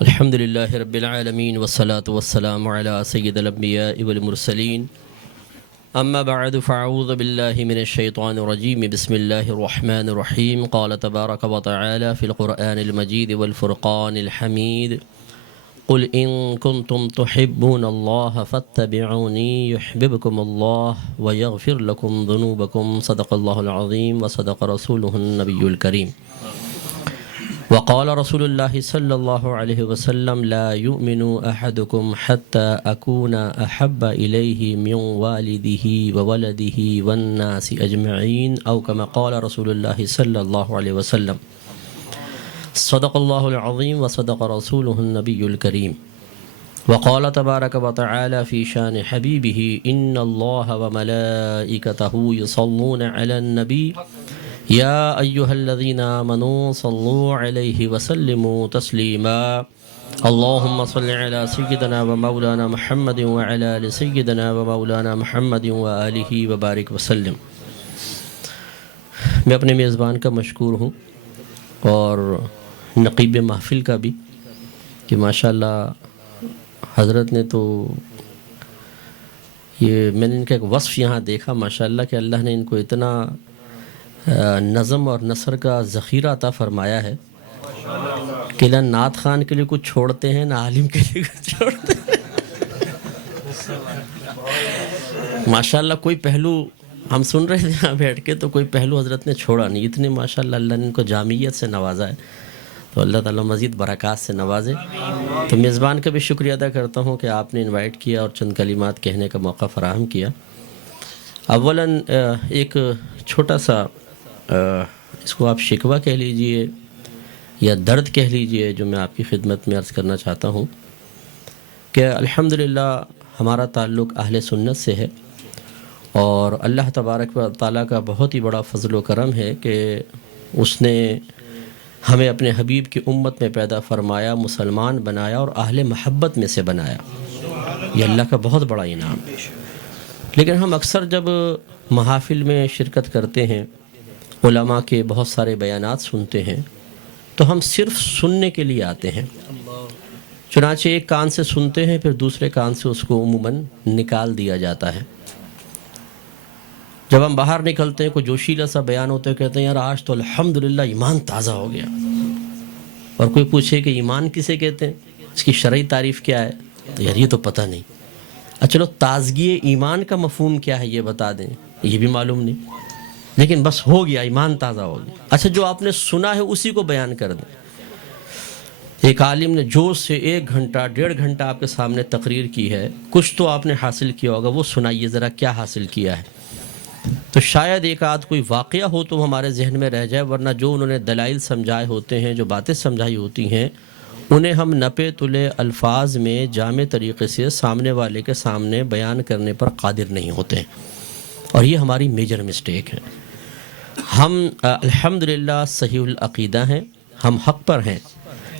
الحمد للہ رب العالمین والصلاة والسلام علی سید الانبیاء والمرسلین اما بعد فاعوذ باللہ من الشیطان الرجیم بسم اللہ الرحمن الرحیم قال تبارک وتعالی فی القرآن المجید والفرقان الحمید قل ان کنتم تحبون اللہ فاتبعونی یحببکم اللہ ویغفر لکم ذنوبکم صدق اللہ العظیم وصدق رسولہ النبی الکریم وقال رسول اللہ صلی اللہ علیہ وسلم لا يؤمن احدکم حتى اکون احب الیہ من والدہ وولدہ والناس اجمعین او کما قال رسول اللہ صلی اللہ علیہ وسلم صدق اللہ العظیم وصدق رسولہ النبی الکریم وقال تبارک وتعالی فی شان حبیبہ ان اللہ وملائکتہ یصلون علی النبی یا ایہا الذین آمنوا صلوا علیہ وسلموا تسلیما اللہم صل علی سیدنا و مولانا محمد وعلی آل سیدنا و مولانا محمد وآلہ وبارک وسلم۔ میں اپنے میزبان کا مشکور ہوں اور نقیب محفل کا بھی کہ ماشاءاللہ حضرت نے تو یہ میں نے ان کا ایک وصف یہاں دیکھا ماشاءاللہ کہ اللہ نے ان کو اتنا نظم اور نثر کا ذخیرہ عطا فرمایا ہے کہ نہ نعت خان کے لیے کچھ چھوڑتے ہیں نہ عالم کے لیے کچھ چھوڑتے ہیں۔ ماشاءاللہ کوئی پہلو ہم سن رہے تھے یہاں بیٹھ کے تو کوئی پہلو حضرت نے چھوڑا نہیں، اتنے ماشاءاللہ اللہ نے ان کو جامعیت سے نوازا ہے، تو اللہ تعالیٰ مزید برکات سے نوازے۔ تو میزبان کا بھی شکریہ ادا کرتا ہوں کہ آپ نے انوائٹ کیا اور چند کلمات کہنے کا موقع فراہم کیا۔ اولاً ایک چھوٹا سا اس کو آپ شکوہ کہہ لیجئے یا درد کہہ لیجئے جو میں آپ کی خدمت میں عرض کرنا چاہتا ہوں کہ الحمدللہ ہمارا تعلق اہل سنت سے ہے، اور اللہ تبارک و تعالیٰ کا بہت ہی بڑا فضل و کرم ہے کہ اس نے ہمیں اپنے حبیب کی امت میں پیدا فرمایا، مسلمان بنایا اور اہل محبت میں سے بنایا۔ یہ اللہ کا بہت بڑا انعام۔ لیکن ہم اکثر جب محافل میں شرکت کرتے ہیں، علماء کے بہت سارے بیانات سنتے ہیں، تو ہم صرف سننے کے لیے آتے ہیں، چنانچہ ایک کان سے سنتے ہیں پھر دوسرے کان سے اس کو عموماً نکال دیا جاتا ہے۔ جب ہم باہر نکلتے ہیں کوئی جوشیلا سا بیان ہوتے کہتے ہیں یار آج تو الحمدللہ ایمان تازہ ہو گیا، اور کوئی پوچھے کہ ایمان کسے کہتے ہیں، اس کی شرعی تعریف کیا ہے، تو یار یہ تو پتہ نہیں۔ چلو تازگی ایمان کا مفہوم کیا ہے یہ بتا دیں، یہ بھی معلوم نہیں، لیکن بس ہو گیا ایمان تازہ ہو گیا۔ اچھا جو آپ نے سنا ہے اسی کو بیان کر دیں۔ ایک عالم نے جوش سے 1 گھنٹہ 1.5 گھنٹہ آپ کے سامنے تقریر کی ہے، کچھ تو آپ نے حاصل کیا ہوگا، وہ سنائیے ذرا کیا حاصل کیا ہے، تو شاید ایک آدھ کوئی واقعہ ہو تو ہمارے ذہن میں رہ جائے، ورنہ جو انہوں نے دلائل سمجھائے ہوتے ہیں، جو باتیں سمجھائی ہوتی ہیں، انہیں ہم نپے تلے الفاظ میں جامع طریقے سے سامنے والے کے سامنے بیان کرنے پر قادر نہیں ہوتے، اور یہ ہماری میجر مسٹیک ہے۔ ہم الحمدللہ صحیح العقیدہ ہیں، ہم حق پر ہیں،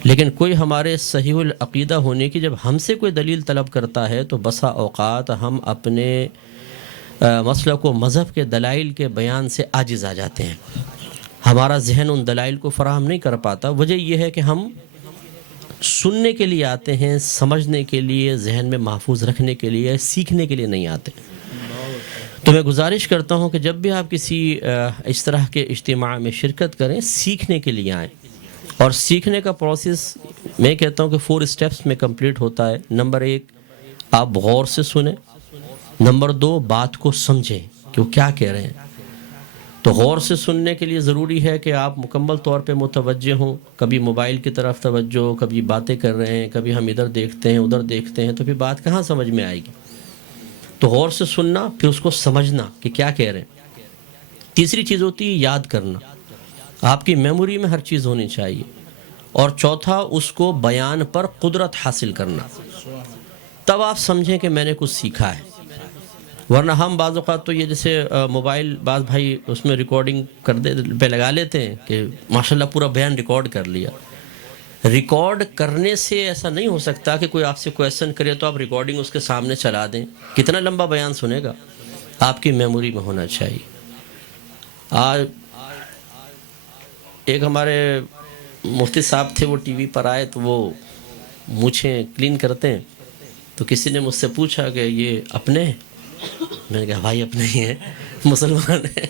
لیکن کوئی ہمارے صحیح العقیدہ ہونے کی جب ہم سے کوئی دلیل طلب کرتا ہے تو بسا اوقات ہم اپنے مسلک و مذہب کے دلائل کے بیان سے عاجز آ جاتے ہیں، ہمارا ذہن ان دلائل کو فراہم نہیں کر پاتا۔ وجہ یہ ہے کہ ہم سننے کے لیے آتے ہیں، سمجھنے کے لیے، ذہن میں محفوظ رکھنے کے لیے، سیکھنے کے لیے نہیں آتے۔ تو میں گزارش کرتا ہوں کہ جب بھی آپ کسی اس طرح کے اجتماع میں شرکت کریں، سیکھنے کے لیے آئیں، اور سیکھنے کا پروسیس میں کہتا ہوں کہ 4 اسٹیپس میں کمپلیٹ ہوتا ہے۔ نمبر 1 آپ غور سے سنیں، نمبر 2 بات کو سمجھیں کہ وہ کیا کہہ رہے ہیں۔ تو غور سے سننے کے لیے ضروری ہے کہ آپ مکمل طور پہ متوجہ ہوں، کبھی موبائل کی طرف توجہ، کبھی باتیں کر رہے ہیں، کبھی ہم ادھر دیکھتے ہیں ادھر دیکھتے ہیں، تو پھر بات کہاں سمجھ میں آئے گی۔ تو غور سے سننا، پھر اس کو سمجھنا کہ کیا کہہ رہے ہیں۔ تیسری چیز ہوتی ہے یاد کرنا، آپ کی میموری میں ہر چیز ہونی چاہیے، اور چوتھا اس کو بیان پر قدرت حاصل کرنا، تب آپ سمجھیں کہ میں نے کچھ سیکھا ہے۔ ورنہ ہم بعض اوقات تو یہ جیسے موبائل بعض بھائی اس میں ریکارڈنگ پہ لگا لیتے ہیں کہ ماشاءاللہ پورا بیان ریکارڈ کر لیا۔ ریکارڈ کرنے سے ایسا نہیں ہو سکتا کہ کوئی آپ سے کویسچن کرے تو آپ ریکارڈنگ اس کے سامنے چلا دیں، کتنا لمبا بیان سنے گا، آپ کی میموری میں ہونا چاہیے۔ آج ایک ہمارے مفتی صاحب تھے، وہ ٹی وی پر آئے تو وہ مونچھیں کلین کرتے ہیں، تو کسی نے مجھ سے پوچھا کہ یہ اپنے ہیں؟ میں نے کہا بھائی اپنے ہی ہیں، مسلمان ہیں۔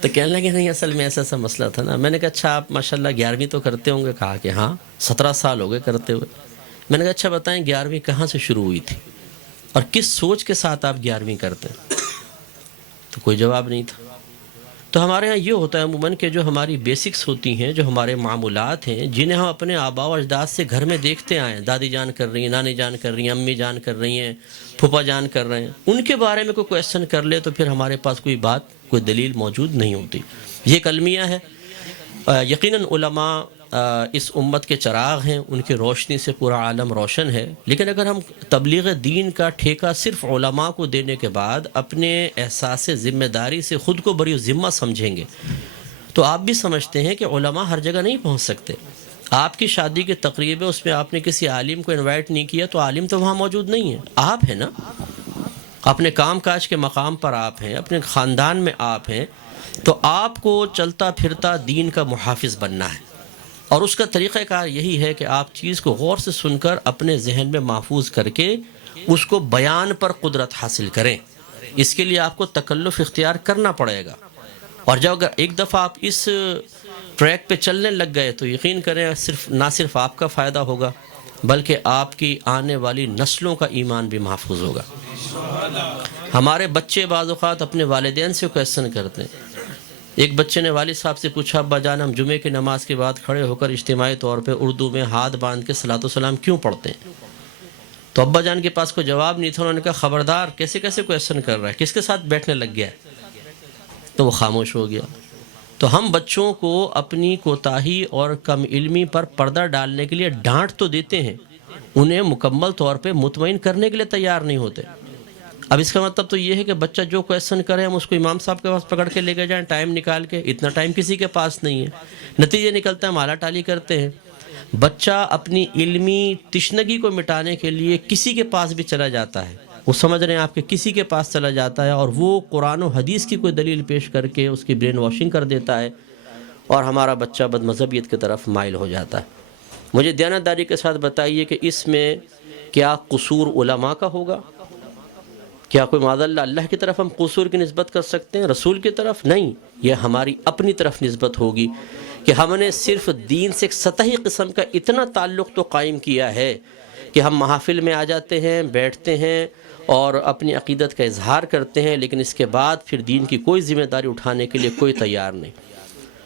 تو کہنے لگے نہیں اصل میں ایسا مسئلہ تھا نا۔ میں نے کہا اچھا آپ ماشاءاللہ 11ویں تو کرتے ہوں گے؟ کہا کہ ہاں 17 سال ہو گئے کرتے ہوئے۔ میں نے کہا اچھا بتائیں 11ویں کہاں سے شروع ہوئی تھی اور کس سوچ کے ساتھ آپ 11ویں کرتے ہیں؟ تو کوئی جواب نہیں تھا۔ تو ہمارے ہاں یہ ہوتا ہے عموماً کہ جو ہماری بیسکس ہوتی ہیں، جو ہمارے معمولات ہیں، جنہیں ہم اپنے آباء و اجداد سے گھر میں دیکھتے آئے ہیں، دادی جان کر رہی ہیں، نانی جان کر رہی ہیں، امی جان کر رہی ہیں، پھوپھا جان کر رہے ہیں، ان کے بارے میں کوئی کویسچن کر لے تو پھر ہمارے پاس کوئی بات، کوئی دلیل موجود نہیں ہوتی۔ یہ ایک المیہ ہے۔ یقیناً علماء اس امت کے چراغ ہیں، ان کی روشنی سے پورا عالم روشن ہے، لیکن اگر ہم تبلیغ دین کا ٹھیکہ صرف علماء کو دینے کے بعد اپنے احساس ذمہ داری سے خود کو بری ذمہ سمجھیں گے تو آپ بھی سمجھتے ہیں کہ علماء ہر جگہ نہیں پہنچ سکتے۔ آپ کی شادی کی تقریب ہے، اس میں آپ نے کسی عالم کو انوائٹ نہیں کیا تو عالم تو وہاں موجود نہیں ہے، آپ ہیں نا۔ اپنے کام کاج کے مقام پر آپ ہیں، اپنے خاندان میں آپ ہیں، تو آپ کو چلتا پھرتا دین کا محافظ بننا ہے، اور اس کا طریقہ کار یہی ہے کہ آپ چیز کو غور سے سن کر اپنے ذہن میں محفوظ کر کے اس کو بیان پر قدرت حاصل کریں۔ اس کے لیے آپ کو تکلف اختیار کرنا پڑے گا، اور جب اگر ایک دفعہ آپ اس ٹریک پہ چلنے لگ گئے تو یقین کریں نہ صرف آپ کا فائدہ ہوگا بلکہ آپ کی آنے والی نسلوں کا ایمان بھی محفوظ ہوگا۔ ہمارے بچے بعض اوقات اپنے والدین سے کویسچن کرتے ہیں۔ ایک بچے نے والد صاحب سے پوچھا ابا جان ہم جمعے کی نماز کے بعد کھڑے ہو کر اجتماعی طور پہ اردو میں ہاتھ باندھ کے صلاۃ والسلام کیوں پڑھتے ہیں؟ تو ابا جان کے پاس کوئی جواب نہیں تھا، انہوں نے کہا خبردار کیسے کیسے کویسچن کر رہا ہے، کس کے ساتھ بیٹھنے لگ گیا ہے؟ تو وہ خاموش ہو گیا۔ تو ہم بچوں کو اپنی کوتاہی اور کم علمی پر پردہ ڈالنے کے لیے ڈانٹ تو دیتے ہیں، انہیں مکمل طور پہ مطمئن کرنے کے لیے تیار نہیں ہوتے۔ اب اس کا مطلب تو یہ ہے کہ بچہ جو کویسچن کرے ہم اس کو امام صاحب کے پاس پکڑ کے لے کے جائیں ٹائم نکال کے، اتنا ٹائم کسی کے پاس نہیں ہے۔ نتیجے نکلتا ہے مالا ٹالی کرتے ہیں۔ بچہ اپنی علمی تشنگی کو مٹانے کے لیے کسی کے پاس بھی چلا جاتا ہے، وہ سمجھ رہے ہیں آپ کے کسی کے پاس چلا جاتا ہے اور وہ قرآن و حدیث کی کوئی دلیل پیش کر کے اس کی برین واشنگ کر دیتا ہے، اور ہمارا بچہ بد مذہبیت کی طرف مائل ہو جاتا ہے۔ مجھے دیانتداری کے ساتھ بتائیے کہ اس میں کیا قصور علماء کا ہوگا؟ کیا کوئی معاذ اللہ اللہ کی طرف ہم قصور کی نسبت کر سکتے ہیں؟ رسول کی طرف نہیں، یہ ہماری اپنی طرف نسبت ہوگی کہ ہم نے صرف دین سے ایک سطحی قسم کا اتنا تعلق تو قائم کیا ہے کہ ہم محافل میں آ جاتے ہیں، بیٹھتے ہیں اور اپنی عقیدت کا اظہار کرتے ہیں، لیکن اس کے بعد پھر دین کی کوئی ذمہ داری اٹھانے کے لیے کوئی تیار نہیں۔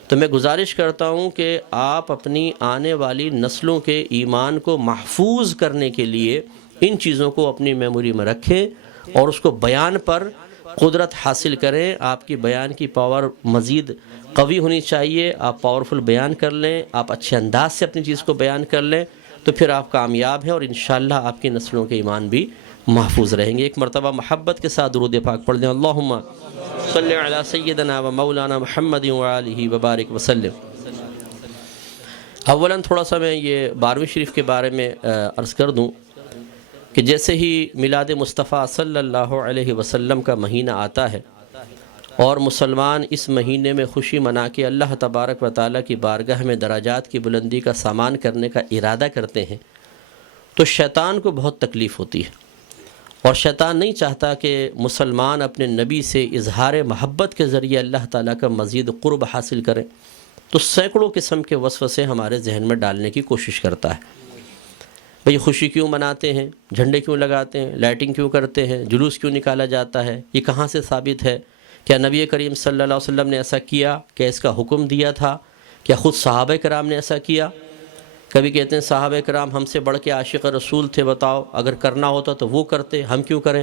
تو میں گزارش کرتا ہوں کہ آپ اپنی آنے والی نسلوں کے ایمان کو محفوظ کرنے کے لیے ان چیزوں کو اپنی میموری میں رکھیں اور اس کو بیان پر قدرت حاصل کریں۔ آپ کی بیان کی پاور مزید قوی ہونی چاہیے، آپ پاورفل بیان کر لیں، آپ اچھے انداز سے اپنی چیز کو بیان کر لیں تو پھر آپ کامیاب ہیں اور انشاءاللہ آپ کی نسلوں کے ایمان بھی محفوظ رہیں گے۔ ایک مرتبہ محبت کے ساتھ درود پاک پڑھ لیں۔ اللہم صلی علی سیدنا و مولانا محمد وآلہ وبارک وسلم۔ اولاً تھوڑا سا میں یہ 12ویں شریف کے بارے میں عرض کر دوں کہ جیسے ہی میلاد مصطفیٰ صلی اللہ علیہ وسلم کا مہینہ آتا ہے اور مسلمان اس مہینے میں خوشی منا کے اللہ تبارک و تعالیٰ کی بارگاہ میں درجات کی بلندی کا سامان کرنے کا ارادہ کرتے ہیں تو شیطان کو بہت تکلیف ہوتی ہے، اور شیطان نہیں چاہتا کہ مسلمان اپنے نبی سے اظہار محبت کے ذریعے اللہ تعالیٰ کا مزید قرب حاصل کریں، تو سینکڑوں قسم کے وسوسے ہمارے ذہن میں ڈالنے کی کوشش کرتا ہے۔ بھئی خوشی کیوں مناتے ہیں، جھنڈے کیوں لگاتے ہیں، لائٹنگ کیوں کرتے ہیں، جلوس کیوں نکالا جاتا ہے، یہ کہاں سے ثابت ہے؟ کیا نبی کریم صلی اللہ علیہ وسلم نے ایسا کیا؟ کیا اس کا حکم دیا تھا؟ کیا خود صحابہ کرام نے ایسا کیا؟ کبھی کہتے ہیں صحابہ کرام ہم سے بڑھ کے عاشق رسول تھے، بتاؤ اگر کرنا ہوتا تو وہ کرتے، ہم کیوں کریں؟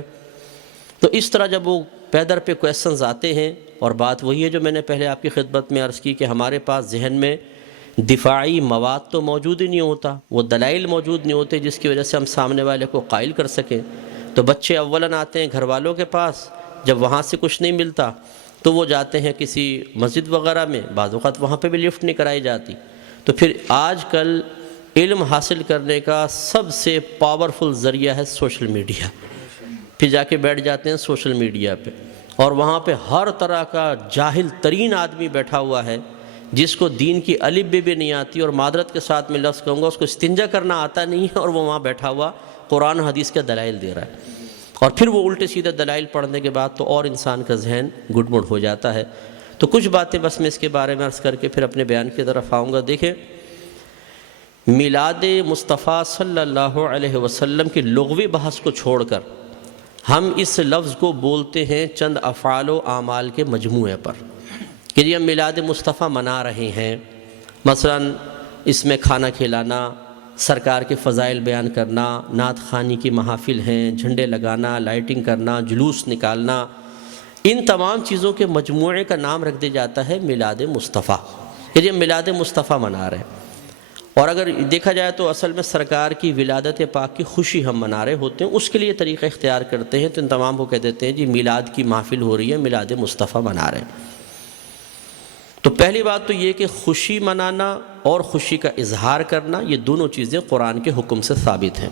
تو اس طرح جب وہ پیدر پہ کویسچنز آتے ہیں، اور بات وہی ہے جو میں نے پہلے آپ کی خدمت میں عرض کی کہ ہمارے پاس ذہن میں دفاعی مواد تو موجود ہی نہیں ہوتا، وہ دلائل موجود نہیں ہوتے جس کی وجہ سے ہم سامنے والے کو قائل کر سکیں۔ تو بچے اولاً آتے ہیں گھر والوں کے پاس، جب وہاں سے کچھ نہیں ملتا تو وہ جاتے ہیں کسی مسجد وغیرہ میں، بعض اوقات وہاں پہ بھی لفٹ نہیں کرائی جاتی۔ تو پھر آج کل علم حاصل کرنے کا سب سے پاورفل ذریعہ ہے سوشل میڈیا۔ پھر جا کے بیٹھ جاتے ہیں سوشل میڈیا پہ، اور وہاں پہ ہر طرح کا جاہل ترین آدمی بیٹھا ہوا ہے جس کو دین کی الف بے بھی نہیں آتی اور معذرت کے ساتھ میں لفظ کہوں گا اس کو استنجا کرنا آتا نہیں ہے، اور وہ وہاں بیٹھا ہوا قرآن و حدیث کے دلائل دے رہا ہے، اور پھر وہ الٹے سیدھے دلائل پڑھنے کے بعد تو اور انسان کا ذہن گڑبڑ ہو جاتا ہے۔ تو کچھ باتیں بس میں اس کے بارے میں عرض کر کے پھر اپنے بیان کی طرف آؤں گا۔ دیکھیں، میلاد مصطفیٰ صلی اللہ علیہ وسلم کی لغوی بحث کو چھوڑ کر ہم اس لفظ کو بولتے ہیں چند افعال و اعمال کے مجموعے پر کہ یہ ہم میلاد مصطفیٰ منا رہے ہیں۔ مثلا اس میں کھانا کھلانا، سرکار کے فضائل بیان کرنا، نعت خوانی کی محافل ہیں، جھنڈے لگانا، لائٹنگ کرنا، جلوس نکالنا، ان تمام چیزوں کے مجموعے کا نام رکھ دیا جاتا ہے میلاد مصطفیٰ، کہ ہم میلاد مصطفیٰ منا رہے ہیں۔ اور اگر دیکھا جائے تو اصل میں سرکار کی ولادت پاک کی خوشی ہم منا رہے ہوتے ہیں، اس کے لیے طریقہ اختیار کرتے ہیں، تو ان تمام کو کہہ دیتے ہیں جی میلاد کی محفل ہو رہی ہے، میلاد مصطفیٰ منا رہے ہیں۔ تو پہلی بات تو یہ کہ خوشی منانا اور خوشی کا اظہار کرنا، یہ دونوں چیزیں قرآن کے حکم سے ثابت ہیں۔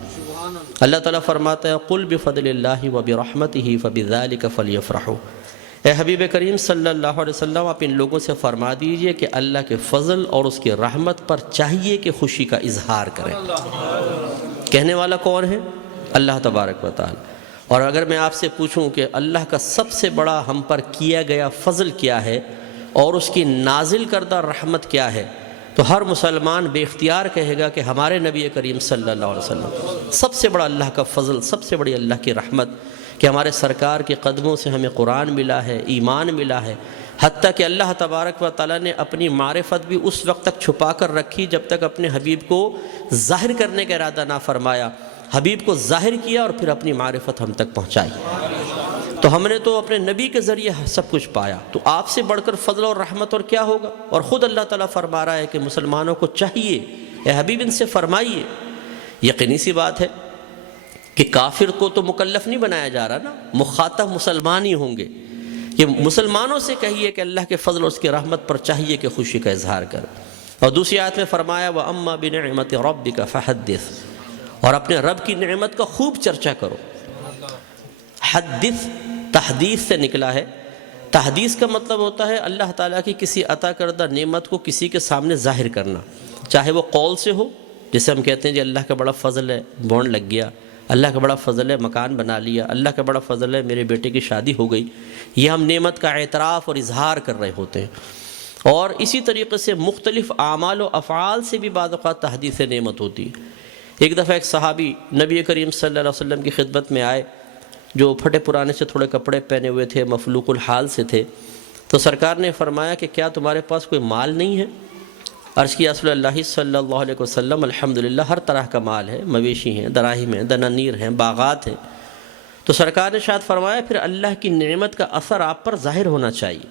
اللہ تعالیٰ فرماتا ہے قُلْ بِفَضْلِ اللَّهِ وَبِرَحْمَتِهِ فَبِذَلِكَ فَلْيَفْرَحُوا، اے حبیب کریم صلی اللہ علیہ وسلم آپ ان لوگوں سے فرما دیجئے کہ اللہ کے فضل اور اس کی رحمت پر چاہیے کہ خوشی کا اظہار کریں۔ کہنے والا کون ہے؟ اللہ تبارک و تعالی۔ اور اگر میں آپ سے پوچھوں کہ اللہ کا سب سے بڑا ہم پر کیا گیا فضل کیا ہے اور اس کی نازل کردہ رحمت کیا ہے، تو ہر مسلمان بے اختیار کہے گا کہ ہمارے نبی کریم صلی اللہ علیہ وسلم سب سے بڑا اللہ کا فضل، سب سے بڑی اللہ کی رحمت کہ ہمارے سرکار کے قدموں سے ہمیں قرآن ملا ہے، ایمان ملا ہے، حتیٰ کہ اللہ تبارک و تعالیٰ نے اپنی معرفت بھی اس وقت تک چھپا کر رکھی جب تک اپنے حبیب کو ظاہر کرنے کا ارادہ نہ فرمایا۔ حبیب کو ظاہر کیا اور پھر اپنی معرفت ہم تک پہنچائی، تو ہم نے تو اپنے نبی کے ذریعے سب کچھ پایا، تو آپ سے بڑھ کر فضل اور رحمت اور کیا ہوگا؟ اور خود اللہ تعالیٰ فرما رہا ہے کہ مسلمانوں کو چاہیے، اے حبیب ان سے فرمائیے۔ یقینی سی بات ہے کہ کافر کو تو مکلف نہیں بنایا جا رہا نا، مخاطب مسلمان ہی ہوں گے، کہ مسلمانوں سے کہیے کہ اللہ کے فضل اور اس کی رحمت پر چاہیے کہ خوشی کا اظہار کر۔ اور دوسری آیت میں فرمایا وَأَمَّا بِنِعْمَةِ رَبِّكَ فَحَدِّثْ، اور اپنے رب کی نعمت کا خوب چرچا کرو۔ حدث تحدیث سے نکلا ہے۔ تحدیث کا مطلب ہوتا ہے اللہ تعالیٰ کی کسی عطا کردہ نعمت کو کسی کے سامنے ظاہر کرنا، چاہے وہ قول سے ہو، جسے ہم کہتے ہیں جی اللہ کا بڑا فضل ہے بونڈ لگ گیا، اللہ کا بڑا فضل ہے مکان بنا لیا، اللہ کا بڑا فضل ہے میرے بیٹے کی شادی ہو گئی، یہ ہم نعمت کا اعتراف اور اظہار کر رہے ہوتے ہیں۔ اور اسی طریقے سے مختلف اعمال و افعال سے بھی بعض اوقات تحدیث نعمت ہوتی ہے۔ ایک دفعہ ایک صحابی نبی کریم صلی اللہ علیہ وسلم کی خدمت میں آئے، جو پھٹے پرانے سے تھوڑے کپڑے پہنے ہوئے تھے، مفلوق الحال سے تھے، تو سرکار نے فرمایا کہ کیا تمہارے پاس کوئی مال نہیں ہے؟ عرض کیا رسول اللہ صلی اللہ علیہ وسلم الحمدللہ ہر طرح کا مال ہے، مویشی ہیں، دراہیم ہیں، دنانیر ہیں، باغات ہیں۔ تو سرکار نے شاید فرمایا پھر اللہ کی نعمت کا اثر آپ پر ظاہر ہونا چاہیے،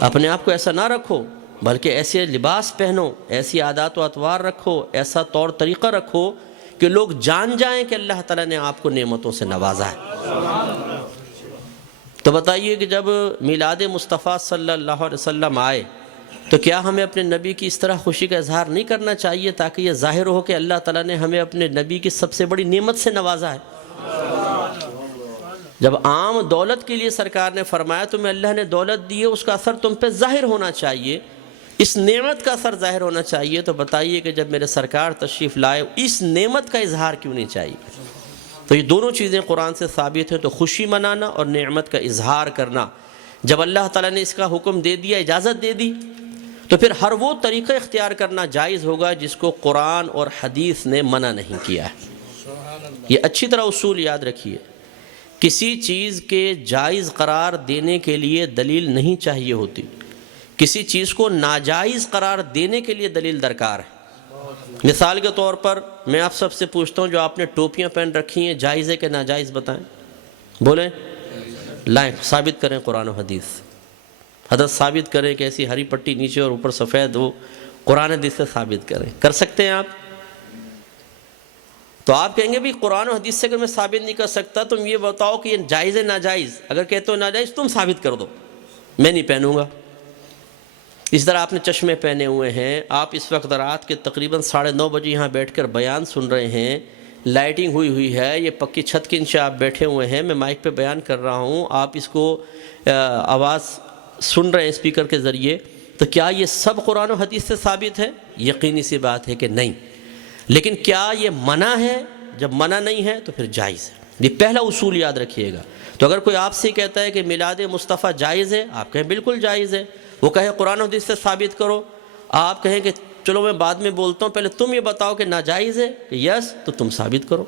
اپنے آپ کو ایسا نہ رکھو، بلکہ ایسے لباس پہنو، ایسی عادات و اطوار رکھو، ایسا طور طریقہ رکھو کہ لوگ جان جائیں کہ اللہ تعالیٰ نے آپ کو نعمتوں سے نوازا ہے۔ تو بتائیے کہ جب میلاد مصطفیٰ صلی اللہ علیہ وسلم آئے تو کیا ہمیں اپنے نبی کی اس طرح خوشی کا اظہار نہیں کرنا چاہیے تاکہ یہ ظاہر ہو کہ اللہ تعالیٰ نے ہمیں اپنے نبی کی سب سے بڑی نعمت سے نوازا ہے؟ جب عام دولت کے لیے سرکار نے فرمایا تمہیں اللہ نے دولت دی ہے، اس کا اثر تم پہ ظاہر ہونا چاہیے، اس نعمت کا اثر ظاہر ہونا چاہیے، تو بتائیے کہ جب میرے سرکار تشریف لائے اس نعمت کا اظہار کیوں نہیں چاہیے؟ تو یہ دونوں چیزیں قرآن سے ثابت ہیں، تو خوشی منانا اور نعمت کا اظہار کرنا۔ جب اللہ تعالیٰ نے اس کا حکم دے دیا، اجازت دے دی، تو پھر ہر وہ طریقہ اختیار کرنا جائز ہوگا جس کو قرآن اور حدیث نے منع نہیں کیا ہے۔ یہ اچھی طرح اصول یاد رکھیے، کسی چیز کے جائز قرار دینے کے لیے دلیل نہیں چاہیے ہوتی، کسی چیز کو ناجائز قرار دینے کے لیے دلیل درکار ہے۔ مثال کے طور پر میں آپ سب سے پوچھتا ہوں، جو آپ نے ٹوپیاں پہن رکھی ہیں جائز ہے کہ ناجائز؟ بتائیں، بولیں، لائیں، ثابت کریں قرآن و حدیث، حضرت ثابت کریں کہ ایسی ہری پٹی نیچے اور اوپر سفید ہو، قرآن حدیث سے ثابت کریں۔ کر سکتے ہیں آپ؟ تو آپ کہیں گے بھی قرآن و حدیث سے اگر میں ثابت نہیں کر سکتا، تم یہ بتاؤ کہ یہ جائز ہے ناجائز؟ اگر کہتے ہو ناجائز تم ثابت کر دو، میں نہیں پہنوں گا۔ اس طرح آپ نے چشمے پہنے ہوئے ہیں، آپ اس وقت رات کے تقریباً 9:30 بجے یہاں بیٹھ کر بیان سن رہے ہیں، لائٹنگ ہوئی ہے، یہ پکی چھت کے نیچے آپ بیٹھے ہوئے ہیں، میں مائک پہ بیان کر رہا ہوں، آپ اس کو آواز سن رہے ہیں اسپیکر کے ذریعے، تو تو کیا یہ سب قرآن و حدیث سے ثابت ہے؟ یقینی سی بات ہے کہ نہیں. لیکن کیا یہ منع ہے؟ جب منع نہیں ہے تو پھر جائز ہے. یہ پہلا اصول یاد رکھیے گا. تو اگر کوئی آپ سے کہتا ہے کہ میلاد مصطفیٰ جائز ہے، آپ کہیں بالکل جائز ہے. وہ کہے قرآن و حدیث سے ثابت کرو، آپ کہیں کہ چلو میں بعد میں بولتا ہوں، پہلے تم یہ بتاؤ کہ ناجائز ہے کہ یس، تو تم ثابت کرو.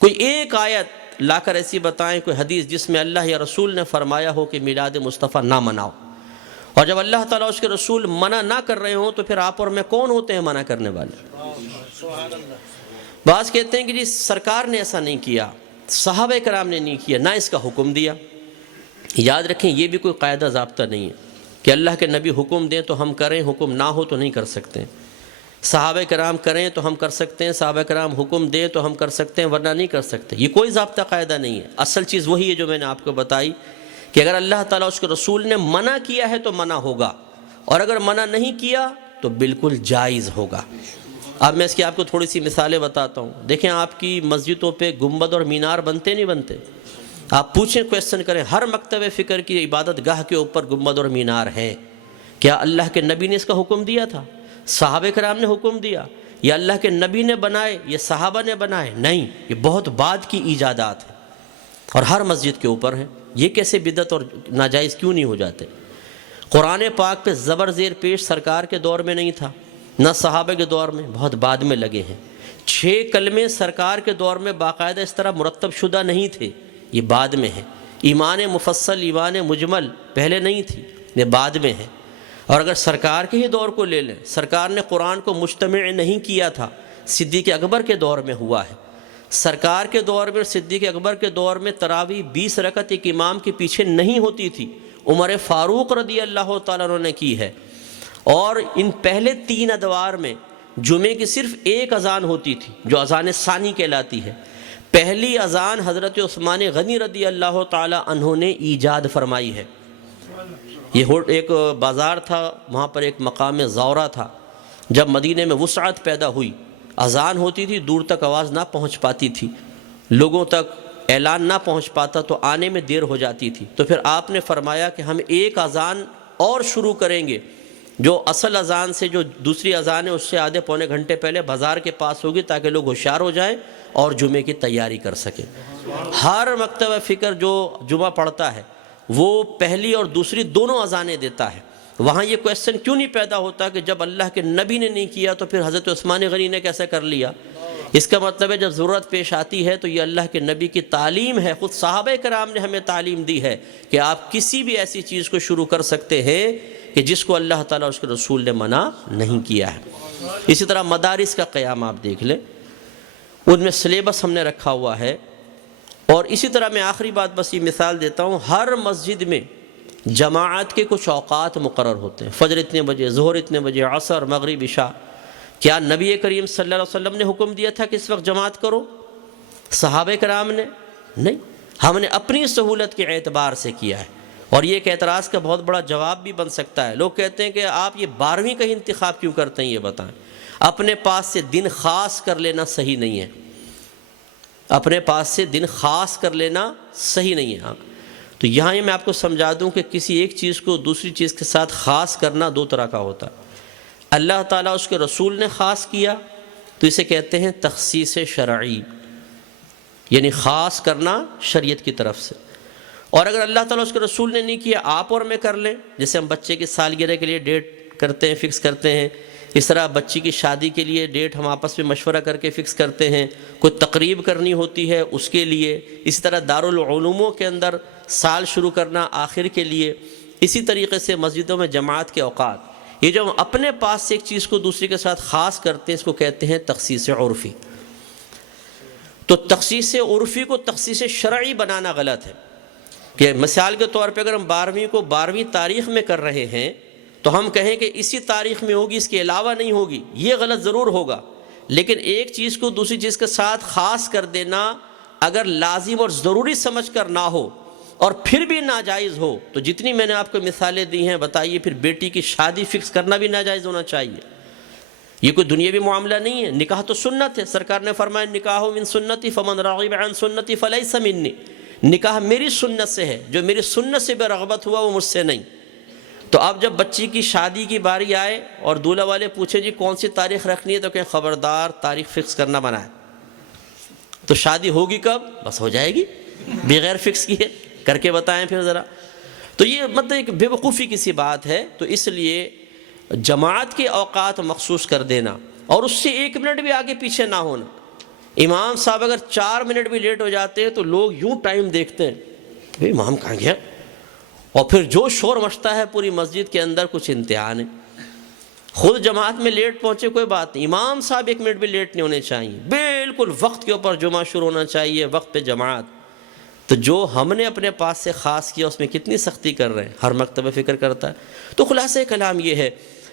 کوئی ایک آیت لا کر ایسی بتائیں، کوئی حدیث جس میں اللہ یا رسول نے فرمایا ہو کہ میلاد مصطفیٰ نہ مناؤ. اور جب اللہ تعالیٰ اس کے رسول منع نہ کر رہے ہوں تو پھر آپ اور میں کون ہوتے ہیں منع کرنے والے؟ بعض کہتے ہیں کہ جی سرکار نے ایسا نہیں کیا، صحابہ کرام نے نہیں کیا، نہ اس کا حکم دیا. یاد رکھیں یہ بھی کوئی قاعدہ ضابطہ نہیں ہے کہ اللہ کے نبی حکم دیں تو ہم کریں، حکم نہ ہو تو نہیں کر سکتے. صحابہ کرام کریں تو ہم کر سکتے ہیں، صحابہ کرام حکم دیں تو ہم کر سکتے ہیں، ورنہ نہیں کر سکتے. یہ کوئی ضابطہ قاعدہ نہیں ہے. اصل چیز وہی ہے جو میں نے آپ کو بتائی کہ اگر اللہ تعالیٰ اس کے رسول نے منع کیا ہے تو منع ہوگا، اور اگر منع نہیں کیا تو بالکل جائز ہوگا. اب میں اس کی آپ کو تھوڑی سی مثالیں بتاتا ہوں. دیکھیں آپ کی مسجدوں پہ گنبد اور مینار بنتے نہیں بنتے؟ آپ پوچھیں، کویسچن کریں، ہر مکتب فکر کی عبادت گاہ کے اوپر گنبد اور مینار ہیں. کیا اللہ کے نبی نے اس کا حکم دیا تھا؟ صحابہ کرام نے حکم دیا؟ یا اللہ کے نبی نے بنائے یا صحابہ نے بنائے؟ نہیں، یہ بہت بعد کی ایجادات ہیں اور ہر مسجد کے اوپر ہیں. یہ کیسے بدعت اور ناجائز کیوں نہیں ہو جاتے؟ قرآن پاک پہ زبر زیر پیش سرکار کے دور میں نہیں تھا، نہ صحابہ کے دور میں، بہت بعد میں لگے ہیں. 6 کلمے سرکار کے دور میں باقاعدہ اس طرح مرتب شدہ نہیں تھے، یہ بعد میں ہے. ایمان مفصل، ایمان مجمل پہلے نہیں تھی، یہ بعد میں ہے. اور اگر سرکار کے ہی دور کو لے لیں، سرکار نے قرآن کو مجتمع نہیں کیا تھا، صدیق اکبر کے دور میں ہوا ہے. سرکار کے دور میں، صدیق اکبر کے دور میں تراویح 20 رکعت ایک امام کے پیچھے نہیں ہوتی تھی، عمر فاروق رضی اللہ تعالیٰ عنہ نے کی ہے. اور ان پہلے 3 ادوار میں جمعے کی صرف ایک اذان ہوتی تھی جو اذان ثانی کہلاتی ہے. پہلی اذان حضرت عثمان غنی رضی اللہ تعالیٰ عنہ نے ایجاد فرمائی ہے. یہ ایک بازار تھا، وہاں پر ایک مقام زورہ تھا. جب مدینے میں وسعت پیدا ہوئی، اذان ہوتی تھی، دور تک آواز نہ پہنچ پاتی تھی، لوگوں تک اعلان نہ پہنچ پاتا تو آنے میں دیر ہو جاتی تھی. تو پھر آپ نے فرمایا کہ ہم ایک اذان اور شروع کریں گے جو اصل اذان سے، جو دوسری اذان ہے اس سے آدھے پونے گھنٹے پہلے بازار کے پاس ہوگی، تاکہ لوگ ہوشیار ہو جائیں اور جمعے کی تیاری کر سکیں. ہر مکتبہ فکر جو جمعہ پڑھتا ہے وہ پہلی اور دوسری دونوں اذانیں دیتا ہے. وہاں یہ کویسچن کیوں نہیں پیدا ہوتا کہ جب اللہ کے نبی نے نہیں کیا تو پھر حضرت عثمان غنی نے کیسے کر لیا؟ اس کا مطلب ہے جب ضرورت پیش آتی ہے تو یہ اللہ کے نبی کی تعلیم ہے. خود صحابہ کرام نے ہمیں تعلیم دی ہے کہ آپ کسی بھی ایسی چیز کو شروع کر سکتے ہیں کہ جس کو اللہ تعالیٰ اس کے رسول نے منع نہیں کیا ہے. اسی طرح مدارس کا قیام آپ دیکھ لیں، ان میں سلیبس ہم نے رکھا ہوا ہے. اور اسی طرح میں آخری بات بس یہ مثال دیتا ہوں، ہر مسجد میں جماعت کے کچھ اوقات مقرر ہوتے ہیں. فجر اتنے بجے، ظہر اتنے بجے، عصر، مغرب، عشاء. کیا نبی کریم صلی اللہ علیہ وسلم نے حکم دیا تھا کہ اس وقت جماعت کرو؟ صحابہ کرام نے نہیں، ہم نے اپنی سہولت کے اعتبار سے کیا ہے. اور یہ ایک اعتراض کا بہت بڑا جواب بھی بن سکتا ہے. لوگ کہتے ہیں کہ آپ یہ 12ویں کا ہی انتخاب کیوں کرتے ہیں؟ یہ بتائیں. اپنے پاس سے دن خاص کر لینا صحیح نہیں ہے، اپنے پاس سے دن خاص کر لینا صحیح نہیں ہے. تو یہاں میں آپ کو سمجھا دوں کہ کسی ایک چیز کو دوسری چیز کے ساتھ خاص کرنا 2 طرح کا ہوتا ہے. اللہ تعالیٰ اس کے رسول نے خاص کیا تو اسے کہتے ہیں تخصیص شرعی، یعنی خاص کرنا شریعت کی طرف سے. اور اگر اللہ تعالیٰ اس کے رسول نے نہیں کیا، آپ اور میں کر لیں. جیسے ہم بچے کی سالگرہ کے لیے ڈیٹ کرتے ہیں، فکس کرتے ہیں، اس طرح بچی کی شادی کے لیے ڈیٹ ہم آپس میں مشورہ کر کے فکس کرتے ہیں. کوئی تقریب کرنی ہوتی ہے اس کے لیے، اسی طرح دارالعلوموں کے اندر سال شروع کرنا آخر کے لیے. اسی طریقے سے مسجدوں میں جماعت کے اوقات. یہ جو ہم اپنے پاس سے ایک چیز کو دوسری کے ساتھ خاص کرتے ہیں، اس کو کہتے ہیں تخصیص عرفی. تو تخصیص عرفی کو تخصیص شرعی بنانا غلط ہے. کہ مثال کے طور پہ اگر ہم 12ویں کو 12ویں تاریخ میں کر رہے ہیں تو ہم کہیں کہ اسی تاریخ میں ہوگی، اس کے علاوہ نہیں ہوگی. یہ غلط ضرور ہوگا، لیکن ایک چیز کو دوسری چیز کے ساتھ خاص کر دینا اگر لازم اور ضروری سمجھ کر نہ ہو اور پھر بھی ناجائز ہو تو جتنی میں نے آپ کو مثالیں دی ہیں، بتائیے پھر بیٹی کی شادی فکس کرنا بھی ناجائز ہونا چاہیے. یہ کوئی دنیاوی معاملہ نہیں ہے. نکاح تو سنت ہے. سرکار نے فرمایا نکاح من سنتی فمن راغب عن سنتی فلیس منی. نکاح میری سنت سے ہے، جو میری سنت سے بے رغبت ہوا وہ مجھ سے نہیں. تو اب جب بچی کی شادی کی باری آئے اور دولہا والے پوچھے جی کون سی تاریخ رکھنی ہے، تو کہیں خبردار تاریخ فکس کرنا منع ہے. تو شادی ہوگی کب؟ بس ہو جائے گی، بغیر فکس کیے کر کے بتائیں پھر ذرا. تو یہ مطلب ایک بے وقوفی کی سی بات ہے. تو اس لیے جماعت کے اوقات مخصوص کر دینا اور اس سے 1 منٹ بھی آگے پیچھے نہ ہونا. امام صاحب اگر 4 منٹ بھی لیٹ ہو جاتے ہیں تو لوگ یوں ٹائم دیکھتے ہیں، بھئی امام کہاں گیا، اور پھر جو شور مچتا ہے پوری مسجد کے اندر، کچھ امتحان ہے. خود جماعت میں لیٹ پہنچے کوئی بات نہیں، امام صاحب 1 منٹ بھی لیٹ نہیں ہونے چاہیے، بالکل وقت کے اوپر جمعہ شروع ہونا چاہیے، وقت پہ جماعت. تو جو ہم نے اپنے پاس سے خاص کیا اس میں کتنی سختی کر رہے ہیں، ہر مکتبہ فکر کرتا ہے. تو خلاصہ کلام یہ ہے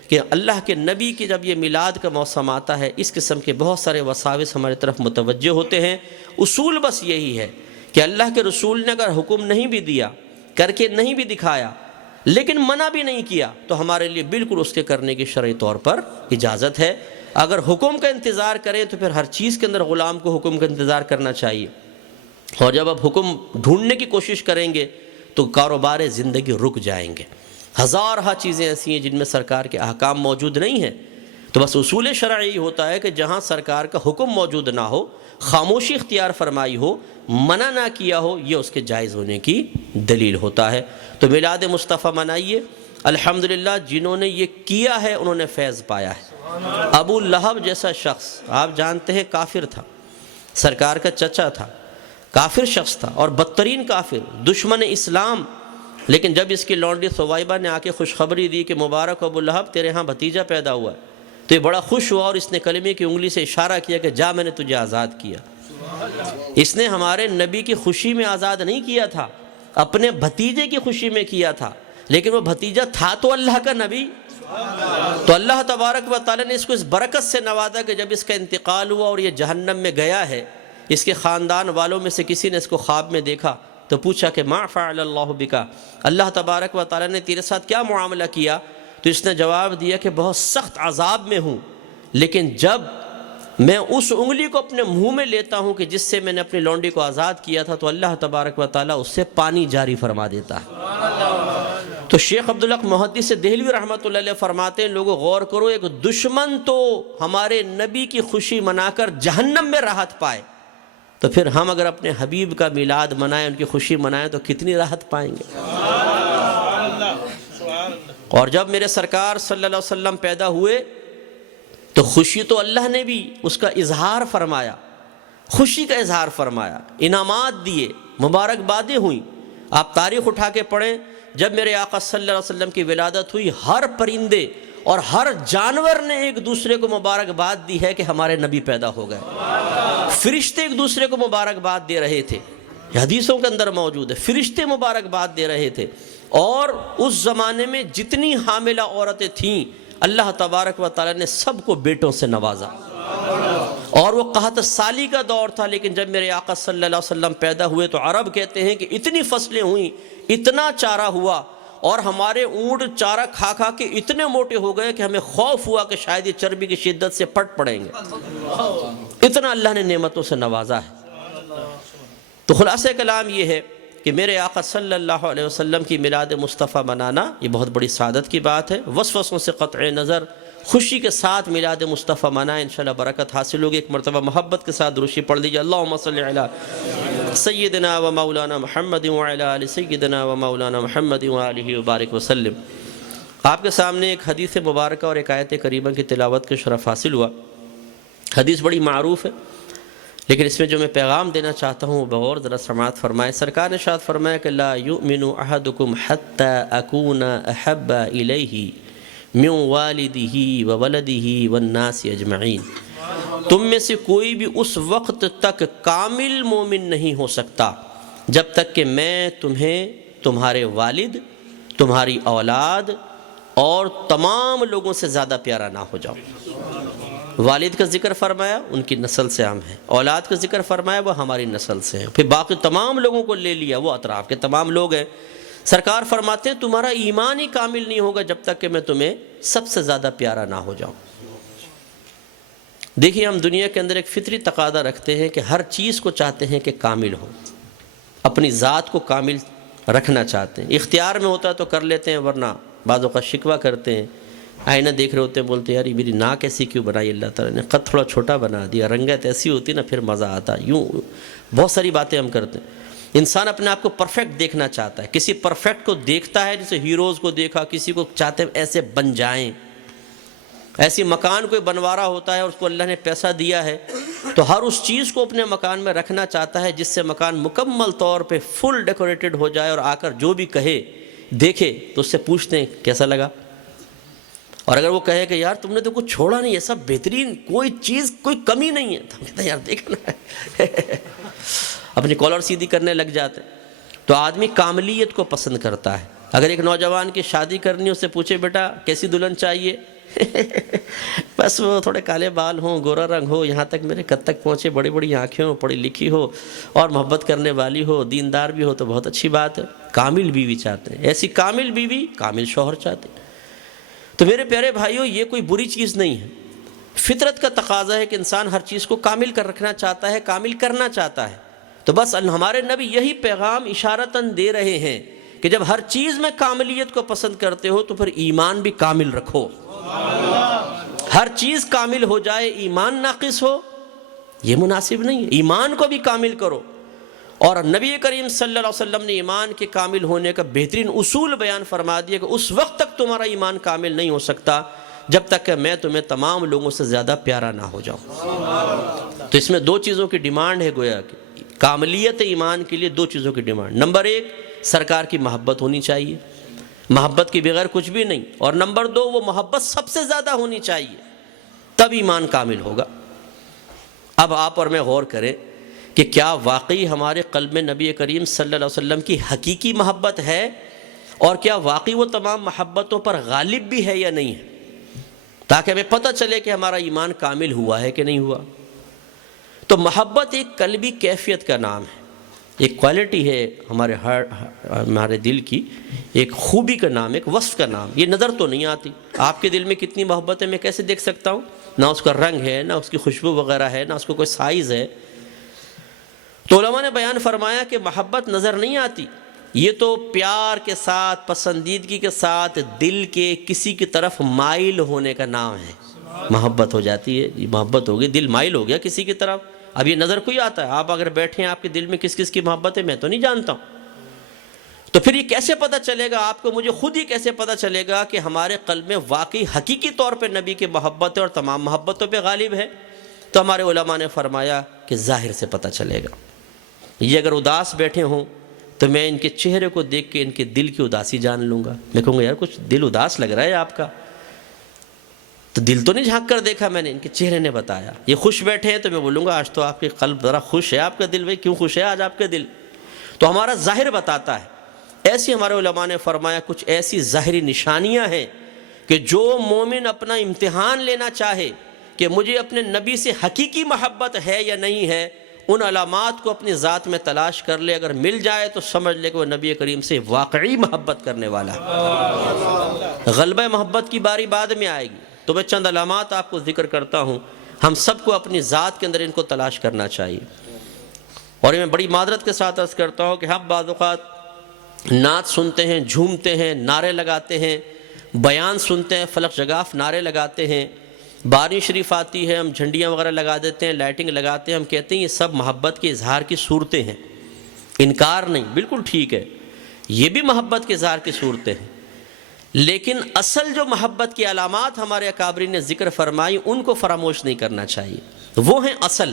کہ اللہ کے نبی کی جب یہ میلاد کا موسم آتا ہے، اس قسم کے بہت سارے وساوس ہماری طرف متوجہ ہوتے ہیں. اصول بس یہی ہے کہ اللہ کے رسول نے اگر حکم نہیں بھی دیا، کر کے نہیں بھی دکھایا، لیکن منع بھی نہیں کیا، تو ہمارے لیے بالکل اس کے کرنے کی شرعی طور پر اجازت ہے. اگر حکم کا انتظار کریں تو پھر ہر چیز کے اندر غلام کو حکم کا انتظار کرنا چاہیے. اور جب آپ حکم ڈھونڈنے کی کوشش کریں گے تو کاروبار زندگی رک جائیں گے. ہزارہ چیزیں ایسی ہیں جن میں سرکار کے احکام موجود نہیں ہیں. تو بس اصول شرعی ہوتا ہے کہ جہاں سرکار کا حکم موجود نہ ہو، خاموشی اختیار فرمائی ہو، منع نہ کیا ہو، یہ اس کے جائز ہونے کی دلیل ہوتا ہے. تو میلاد مصطفیٰ منائیے. الحمدللہ جنہوں نے یہ کیا ہے انہوں نے فیض پایا ہے. ابو لہب جیسا شخص آپ جانتے ہیں کافر تھا، سرکار کا چچا تھا، کافر شخص تھا اور بدترین کافر، دشمن اسلام. لیکن جب اس کی لونڈی ثویبہ نے آ کے خوشخبری دی کہ مبارک ابو لہب تیرے ہاں بھتیجا پیدا ہوا ہے، تو یہ بڑا خوش ہوا اور اس نے کلمے کی انگلی سے اشارہ کیا کہ جا میں نے تجھے آزاد کیا. اس نے ہمارے نبی کی خوشی میں آزاد نہیں کیا تھا، اپنے بھتیجے کی خوشی میں کیا تھا. لیکن وہ بھتیجا تھا تو اللہ کا نبی. تو اللہ تبارک و تعالیٰ نے اس کو اس برکت سے نوازا کہ جب اس کا انتقال ہوا اور یہ جہنم میں گیا ہے، اس کے خاندان والوں میں سے کسی نے اس کو خواب میں دیکھا تو پوچھا کہ ما فعل اللہ بکا، اللہ تبارک و تعالیٰ نے تیرے ساتھ کیا معاملہ کیا؟ تو اس نے جواب دیا کہ بہت سخت عذاب میں ہوں، لیکن جب میں اس انگلی کو اپنے منہ میں لیتا ہوں کہ جس سے میں نے اپنی لونڈی کو آزاد کیا تھا، تو اللہ تبارک و تعالیٰ اس سے پانی جاری فرما دیتا ہے. تو شیخ عبدالحق محدث دہلوی رحمۃ اللہ علیہ فرماتے ہیں لوگوں غور کرو، ایک دشمن تو ہمارے نبی کی خوشی منا کر جہنم میں راحت پائے، تو پھر ہم اگر اپنے حبیب کا میلاد منائیں، ان کی خوشی منائیں تو کتنی راحت پائیں گے. اور جب میرے سرکار صلی اللہ علیہ وسلم پیدا ہوئے تو خوشی تو اللہ نے بھی اس کا اظہار فرمایا، خوشی کا اظہار فرمایا، انعامات دیے، مبارکبادیں ہوئیں. آپ تاریخ اٹھا کے پڑھیں، جب میرے آقا صلی اللہ علیہ وسلم کی ولادت ہوئی، ہر پرندے اور ہر جانور نے ایک دوسرے کو مبارکباد دی ہے کہ ہمارے نبی پیدا ہو گئے. فرشتے ایک دوسرے کو مبارکباد دے رہے تھے، یہ حدیثوں کے اندر موجود ہے، فرشتے مبارکباد دے رہے تھے. اور اس زمانے میں جتنی حاملہ عورتیں تھیں اللہ تبارک و تعالیٰ نے سب کو بیٹوں سے نوازا. اور وہ قحط سالی کا دور تھا، لیکن جب میرے آقا صلی اللہ علیہ وسلم پیدا ہوئے تو عرب کہتے ہیں کہ اتنی فصلیں ہوئیں، اتنا چارہ ہوا، اور ہمارے اونٹ چارہ کھا کھا کے اتنے موٹے ہو گئے کہ ہمیں خوف ہوا کہ شاید یہ چربی کی شدت سے پٹ پڑیں گے. اتنا اللہ نے نعمتوں سے نوازا ہے. تو خلاصہ کلام یہ ہے کہ میرے آقا صلی اللہ علیہ وسلم کی میلاد مصطفیٰ منانا یہ بہت بڑی سعادت کی بات ہے. وسوسوں سے قطع نظر خوشی کے ساتھ میلاد مصطفیٰ منائیں، انشاءاللہ برکت حاصل ہوگی. ایک مرتبہ محبت کے ساتھ درود پڑھ لیجیے. اللہم صلی علی سیدنا و مولانا محمد وعلی آل سیدنا و مولانا محمد وآلہ وبارک وسلم. آپ کے سامنے ایک حدیث مبارکہ اور ایک آیت کریمہ کی تلاوت کا شرف حاصل ہوا. حدیث بڑی معروف ہے، لیکن اس میں جو میں پیغام دینا چاہتا ہوں وہ بغور ذرا سماعت فرمائے. سرکار نے ارشاد فرمایا کہ لا یؤمن احدکم حتی اکون احب الیہ من والدہ وولدہ والناس اجمعین. تم میں سے کوئی بھی اس وقت تک کامل مومن نہیں ہو سکتا جب تک کہ میں تمہیں تمہارے والد، تمہاری اولاد اور تمام لوگوں سے زیادہ پیارا نہ ہو جاؤں. والد کا ذکر فرمایا، ان کی نسل سے ہم ہیں. اولاد کا ذکر فرمایا، وہ ہماری نسل سے ہیں. پھر باقی تمام لوگوں کو لے لیا، وہ اطراف کے تمام لوگ ہیں. سرکار فرماتے ہیں تمہارا ایمان ہی کامل نہیں ہوگا جب تک کہ میں تمہیں سب سے زیادہ پیارا نہ ہو جاؤں. دیکھیے ہم دنیا کے اندر ایک فطری تقاضا رکھتے ہیں کہ ہر چیز کو چاہتے ہیں کہ کامل ہو، اپنی ذات کو کامل رکھنا چاہتے ہیں. اختیار میں ہوتا ہے تو کر لیتے ہیں، ورنہ بعض اوقات شکوہ کرتے ہیں، آئینہ دیکھ رہے ہوتے ہیں، بولتے ہیں یار یہ میری ناک ایسی کیوں بنائی اللہ تعالیٰ نے، قد تھوڑا چھوٹا بنا دیا، رنگت ایسی ہوتی نا پھر مزہ آتا. یوں بہت ساری باتیں ہم کرتے ہیں. انسان اپنے آپ کو پرفیکٹ دیکھنا چاہتا ہے، کسی پرفیکٹ کو دیکھتا ہے، جیسے ہیروز کو دیکھا، کسی کو چاہتے ہیں ایسے بن جائیں. ایسی مکان کوئی بنوا رہا ہوتا ہے اور اس کو اللہ نے پیسہ دیا ہے تو ہر اس چیز کو اپنے مکان میں رکھنا چاہتا ہے جس سے مکان مکمل طور پہ فل ڈیکوریٹڈ ہو جائے، اور آ کر جو بھی کہے دیکھے تو اس سے پوچھتے ہیں کیسا لگا. اور اگر وہ کہے کہ یار تم نے تو کچھ چھوڑا نہیں، ایسا بہترین کوئی چیز کوئی کمی نہیں ہے، تو ہم کہتے ہیں یار دیکھنا اپنی کالر سیدھی کرنے لگ جاتے. تو آدمی کاملیت کو پسند کرتا ہے. اگر ایک نوجوان کی شادی کرنی، اس سے پوچھے بیٹا کیسی دلہن چاہیے، بس وہ تھوڑے کالے بال ہوں، گورا رنگ ہو، یہاں تک میرے قد تک پہنچے، بڑی بڑی آنکھیں ہوں، پڑھی لکھی ہو اور محبت کرنے والی ہو، دیندار بھی ہو تو بہت اچھی بات ہے. کامل بیوی چاہتے ہیں، ایسی کامل بیوی کامل شوہر چاہتے ہیں. تو میرے پیارے بھائیوں، یہ کوئی بری چیز نہیں ہے. فطرت کا تقاضا ہے کہ انسان ہر چیز کو کامل کر رکھنا چاہتا ہے، کامل کرنا چاہتا ہے. تو بس ہمارے نبی یہی پیغام اشارتاً دے رہے ہیں کہ جب ہر چیز میں کاملیت کو پسند کرتے ہو تو پھر ایمان بھی کامل رکھو. ہر چیز کامل ہو جائے ایمان ناقص ہو یہ مناسب نہیں ہے. ایمان کو بھی کامل کرو. اور نبی کریم صلی اللہ علیہ وسلم نے ایمان کے کامل ہونے کا بہترین اصول بیان فرما دیا کہ اس وقت تک تمہارا ایمان کامل نہیں ہو سکتا جب تک کہ میں تمہیں تمام لوگوں سے زیادہ پیارا نہ ہو جاؤں. تو اس میں دو چیزوں کی ڈیمانڈ ہے، گویا کہ کاملیت ایمان کے لیے دو چیزوں کی ڈیمانڈ. نمبر ایک، سرکار کی محبت ہونی چاہیے، محبت کے بغیر کچھ بھی نہیں. اور نمبر دو، وہ محبت سب سے زیادہ ہونی چاہیے، تب ایمان کامل ہوگا. اب آپ اور میں غور کریں کہ کیا واقعی ہمارے قلب میں نبی کریم صلی اللہ علیہ وسلم کی حقیقی محبت ہے، اور کیا واقعی وہ تمام محبتوں پر غالب بھی ہے یا نہیں ہے، تاکہ ہمیں پتہ چلے کہ ہمارا ایمان کامل ہوا ہے کہ نہیں ہوا. تو محبت ایک قلبی کیفیت کا نام ہے، ایک کوالٹی ہے ہمارے دل کی، ایک خوبی کا نام، ایک وصف کا نام. یہ نظر تو نہیں آتی. آپ کے دل میں کتنی محبت ہے میں کیسے دیکھ سکتا ہوں؟ نہ اس کا رنگ ہے، نہ اس کی خوشبو وغیرہ ہے، نہ اس کو کوئی سائز ہے. تو علماء نے بیان فرمایا کہ محبت نظر نہیں آتی، یہ تو پیار کے ساتھ، پسندیدگی کے ساتھ دل کے کسی کی طرف مائل ہونے کا نام ہے. محبت ہو جاتی ہے، یہ محبت ہو گئی، دل مائل ہو گیا کسی کی طرف. اب یہ نظر کوئی آتا ہے؟ آپ اگر بیٹھے ہیں، آپ کے دل میں کس کس کی محبت ہے میں تو نہیں جانتا ہوں. تو پھر یہ کیسے پتہ چلے گا آپ کو، مجھے خود ہی کیسے پتہ چلے گا کہ ہمارے قلب میں واقعی حقیقی طور پہ نبی کی محبت ہے اور تمام محبتوں پہ غالب ہے؟ تو ہمارے علماء نے فرمایا کہ ظاہر سے پتہ چلے گا. یہ اگر اداس بیٹھے ہوں تو میں ان کے چہرے کو دیکھ کے ان کے دل کی اداسی جان لوں گا. میں کہوں گا یار کچھ دل اداس لگ رہا ہے آپ کا، تو دل تو نہیں جھانک کر دیکھا میں نے، ان کے چہرے نے بتایا. یہ خوش بیٹھے ہیں تو میں بولوں گا آج تو آپ کے قلب ذرا خوش ہے، آپ کا دل بھائی کیوں خوش ہے آج آپ کا دل؟ تو ہمارا ظاہر بتاتا ہے. ایسی ہمارے علماء نے فرمایا کچھ ایسی ظاہری نشانیاں ہیں کہ جو مومن اپنا امتحان لینا چاہے کہ مجھے اپنے نبی سے حقیقی محبت ہے یا نہیں ہے، ان علامات کو اپنی ذات میں تلاش کر لے. اگر مل جائے تو سمجھ لے کہ وہ نبی کریم سے واقعی محبت کرنے والا ہے. غلبہ محبت کی باری بعد میں آئے گی، تو میں چند علامات آپ کو ذکر کرتا ہوں. ہم سب کو اپنی ذات کے اندر ان کو تلاش کرنا چاہیے. اور میں بڑی معذرت کے ساتھ عرض کرتا ہوں کہ ہم بعض اوقات نعت سنتے ہیں، جھومتے ہیں، نعرے لگاتے ہیں، بیان سنتے ہیں، فلق شگاف نعرے لگاتے ہیں، بارش شریف آتی ہے ہم جھنڈیاں وغیرہ لگا دیتے ہیں، لائٹنگ لگاتے ہیں، ہم کہتے ہیں یہ سب محبت کے اظہار کی صورتیں ہیں. انکار نہیں، بالکل ٹھیک ہے، یہ بھی محبت کے اظہار کی صورتیں ہیں. لیکن اصل جو محبت کی علامات ہمارے اکابرین نے ذکر فرمائی ان کو فراموش نہیں کرنا چاہیے. وہ ہیں اصل.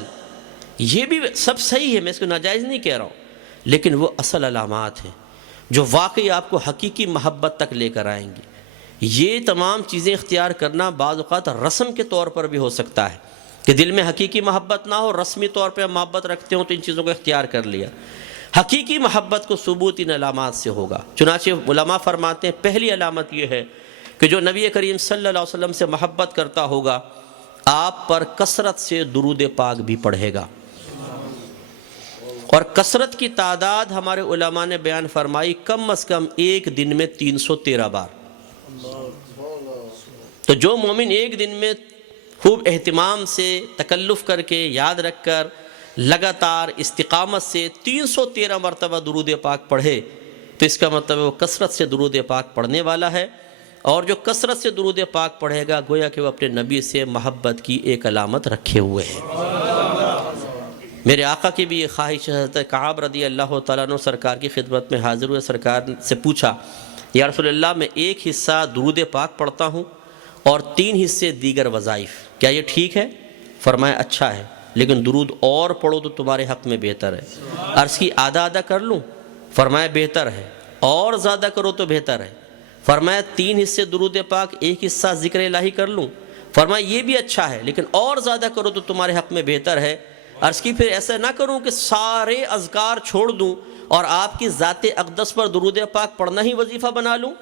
یہ بھی سب صحیح ہے، میں اس کو ناجائز نہیں کہہ رہا ہوں، لیکن وہ اصل علامات ہیں جو واقعی آپ کو حقیقی محبت تک لے کر آئیں گی. یہ تمام چیزیں اختیار کرنا بعض اوقات رسم کے طور پر بھی ہو سکتا ہے کہ دل میں حقیقی محبت نہ ہو، رسمی طور پہ محبت رکھتے ہوں تو ان چیزوں کو اختیار کر لیا. حقیقی محبت کو ثبوت ان علامات سے ہوگا. چنانچہ علماء فرماتے ہیں پہلی علامت یہ ہے کہ جو نبی کریم صلی اللہ علیہ وسلم سے محبت کرتا ہوگا آپ پر کثرت سے درود پاک بھی پڑھے گا. اور کثرت کی تعداد ہمارے علماء نے بیان فرمائی کم از کم ایک دن میں 313 بار. تو جو مومن ایک دن میں خوب اہتمام سے تکلف کر کے یاد رکھ کر لگاتار استقامت سے 313 مرتبہ درود پاک پڑھے تو اس کا مطلب وہ کثرت سے درود پاک پڑھنے والا ہے. اور جو کثرت سے درود پاک پڑھے گا گویا کہ وہ اپنے نبی سے محبت کی ایک علامت رکھے ہوئے ہے۔ میرے آقا کی بھی یہ خواہش ہے۔ حضرت کعب رضی اللہ تعالیٰ عنہ سرکار کی خدمت میں حاضر ہوئے، سرکار سے پوچھا یا رسول اللہ میں ایک حصہ درود پاک پڑھتا ہوں اور 3 حصے دیگر وظائف، کیا یہ ٹھیک ہے؟ فرمایا اچھا ہے، لیکن درود اور پڑھو تو تمہارے حق میں بہتر ہے۔ عرض کی آدھا کر لوں؟ فرمایا بہتر ہے، اور زیادہ کرو تو بہتر ہے۔ فرمایا 3 حصے درود پاک، 1 حصہ ذکر الہی کر لوں؟ فرمایا یہ بھی اچھا ہے، لیکن اور زیادہ کرو تو تمہارے حق میں بہتر ہے۔ عرض کی پھر ایسا نہ کروں کہ سارے اذکار چھوڑ دوں اور آپ کی ذات اقدس پر درود پاک پڑھنا ہی وظیفہ بنا لوں؟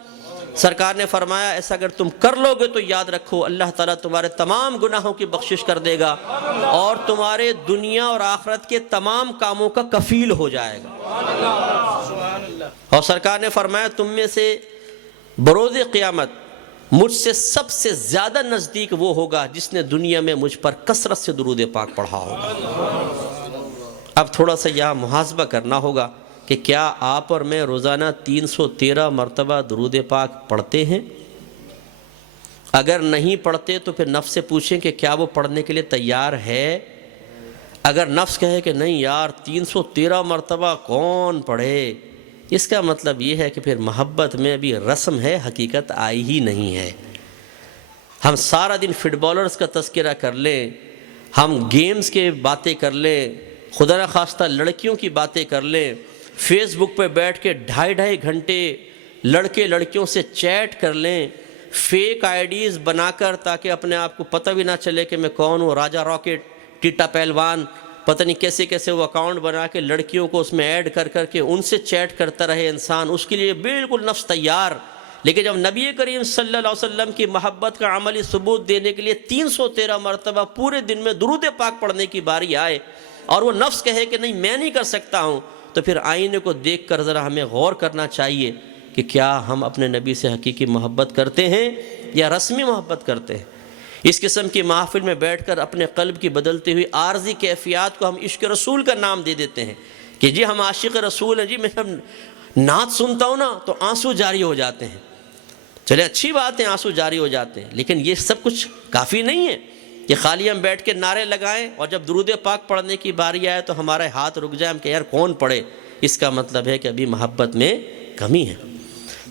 سرکار نے فرمایا ایسا اگر تم کر لو گے تو یاد رکھو اللہ تعالیٰ تمہارے تمام گناہوں کی بخشش کر دے گا اور تمہارے دنیا اور آخرت کے تمام کاموں کا کفیل ہو جائے گا۔ اور سرکار نے فرمایا تم میں سے بروز قیامت مجھ سے سب سے زیادہ نزدیک وہ ہوگا جس نے دنیا میں مجھ پر کثرت سے درود پاک پڑھا ہوگا۔ اب تھوڑا سا یہاں محاسبہ کرنا ہوگا کہ کیا آپ اور میں روزانہ 313 مرتبہ درود پاک پڑھتے ہیں؟ اگر نہیں پڑھتے تو پھر نفس سے پوچھیں کہ کیا وہ پڑھنے کے لیے تیار ہے؟ اگر نفس کہے کہ نہیں یار 313 مرتبہ کون پڑھے، اس کا مطلب یہ ہے کہ پھر محبت میں ابھی رسم ہے، حقیقت آئی ہی نہیں ہے۔ ہم سارا دن فٹ بالرز کا تذکرہ کر لیں، ہم گیمز کے باتیں کر لیں، خدا نخواستہ لڑکیوں کی باتیں کر لیں، فیس بک پہ بیٹھ کے 2.5 گھنٹے لڑکے لڑکیوں سے چیٹ کر لیں، فیک آئیڈیز بنا کر تاکہ اپنے آپ کو پتہ بھی نہ چلے کہ میں کون ہوں، راجہ راکٹ، ٹیٹا پہلوان، پتہ نہیں کیسے کیسے وہ اکاؤنٹ بنا کے لڑکیوں کو اس میں ایڈ کر کر کے ان سے چیٹ کرتا رہے انسان، اس کے لیے بالکل نفس تیار۔ لیکن جب نبی کریم صلی اللہ علیہ وسلم کی محبت کا عملی ثبوت دینے کے لیے 313 مرتبہ پورے دن میں درود پاک پڑھنے کی باری آئے اور وہ نفس کہے کہ نہیں میں نہیں کر سکتا ہوں، تو پھر آئینے کو دیکھ کر ذرا ہمیں غور کرنا چاہیے کہ کیا ہم اپنے نبی سے حقیقی محبت کرتے ہیں یا رسمی محبت کرتے ہیں۔ اس قسم کی محفل میں بیٹھ کر اپنے قلب کی بدلتی ہوئی عارضی کیفیات کو ہم عشق رسول کا نام دے دیتے ہیں کہ جی ہم عاشق رسول ہیں، جی میں جب نعت سنتا ہوں نا تو آنسو جاری ہو جاتے ہیں۔ چلے اچھی بات ہے آنسو جاری ہو جاتے ہیں، لیکن یہ سب کچھ کافی نہیں ہے کہ خالی ہم بیٹھ کے نعرے لگائیں اور جب درود پاک پڑھنے کی باری آئے تو ہمارے ہاتھ رک جائیں کہ یار کون پڑھے۔ اس کا مطلب ہے کہ ابھی محبت میں کمی ہے۔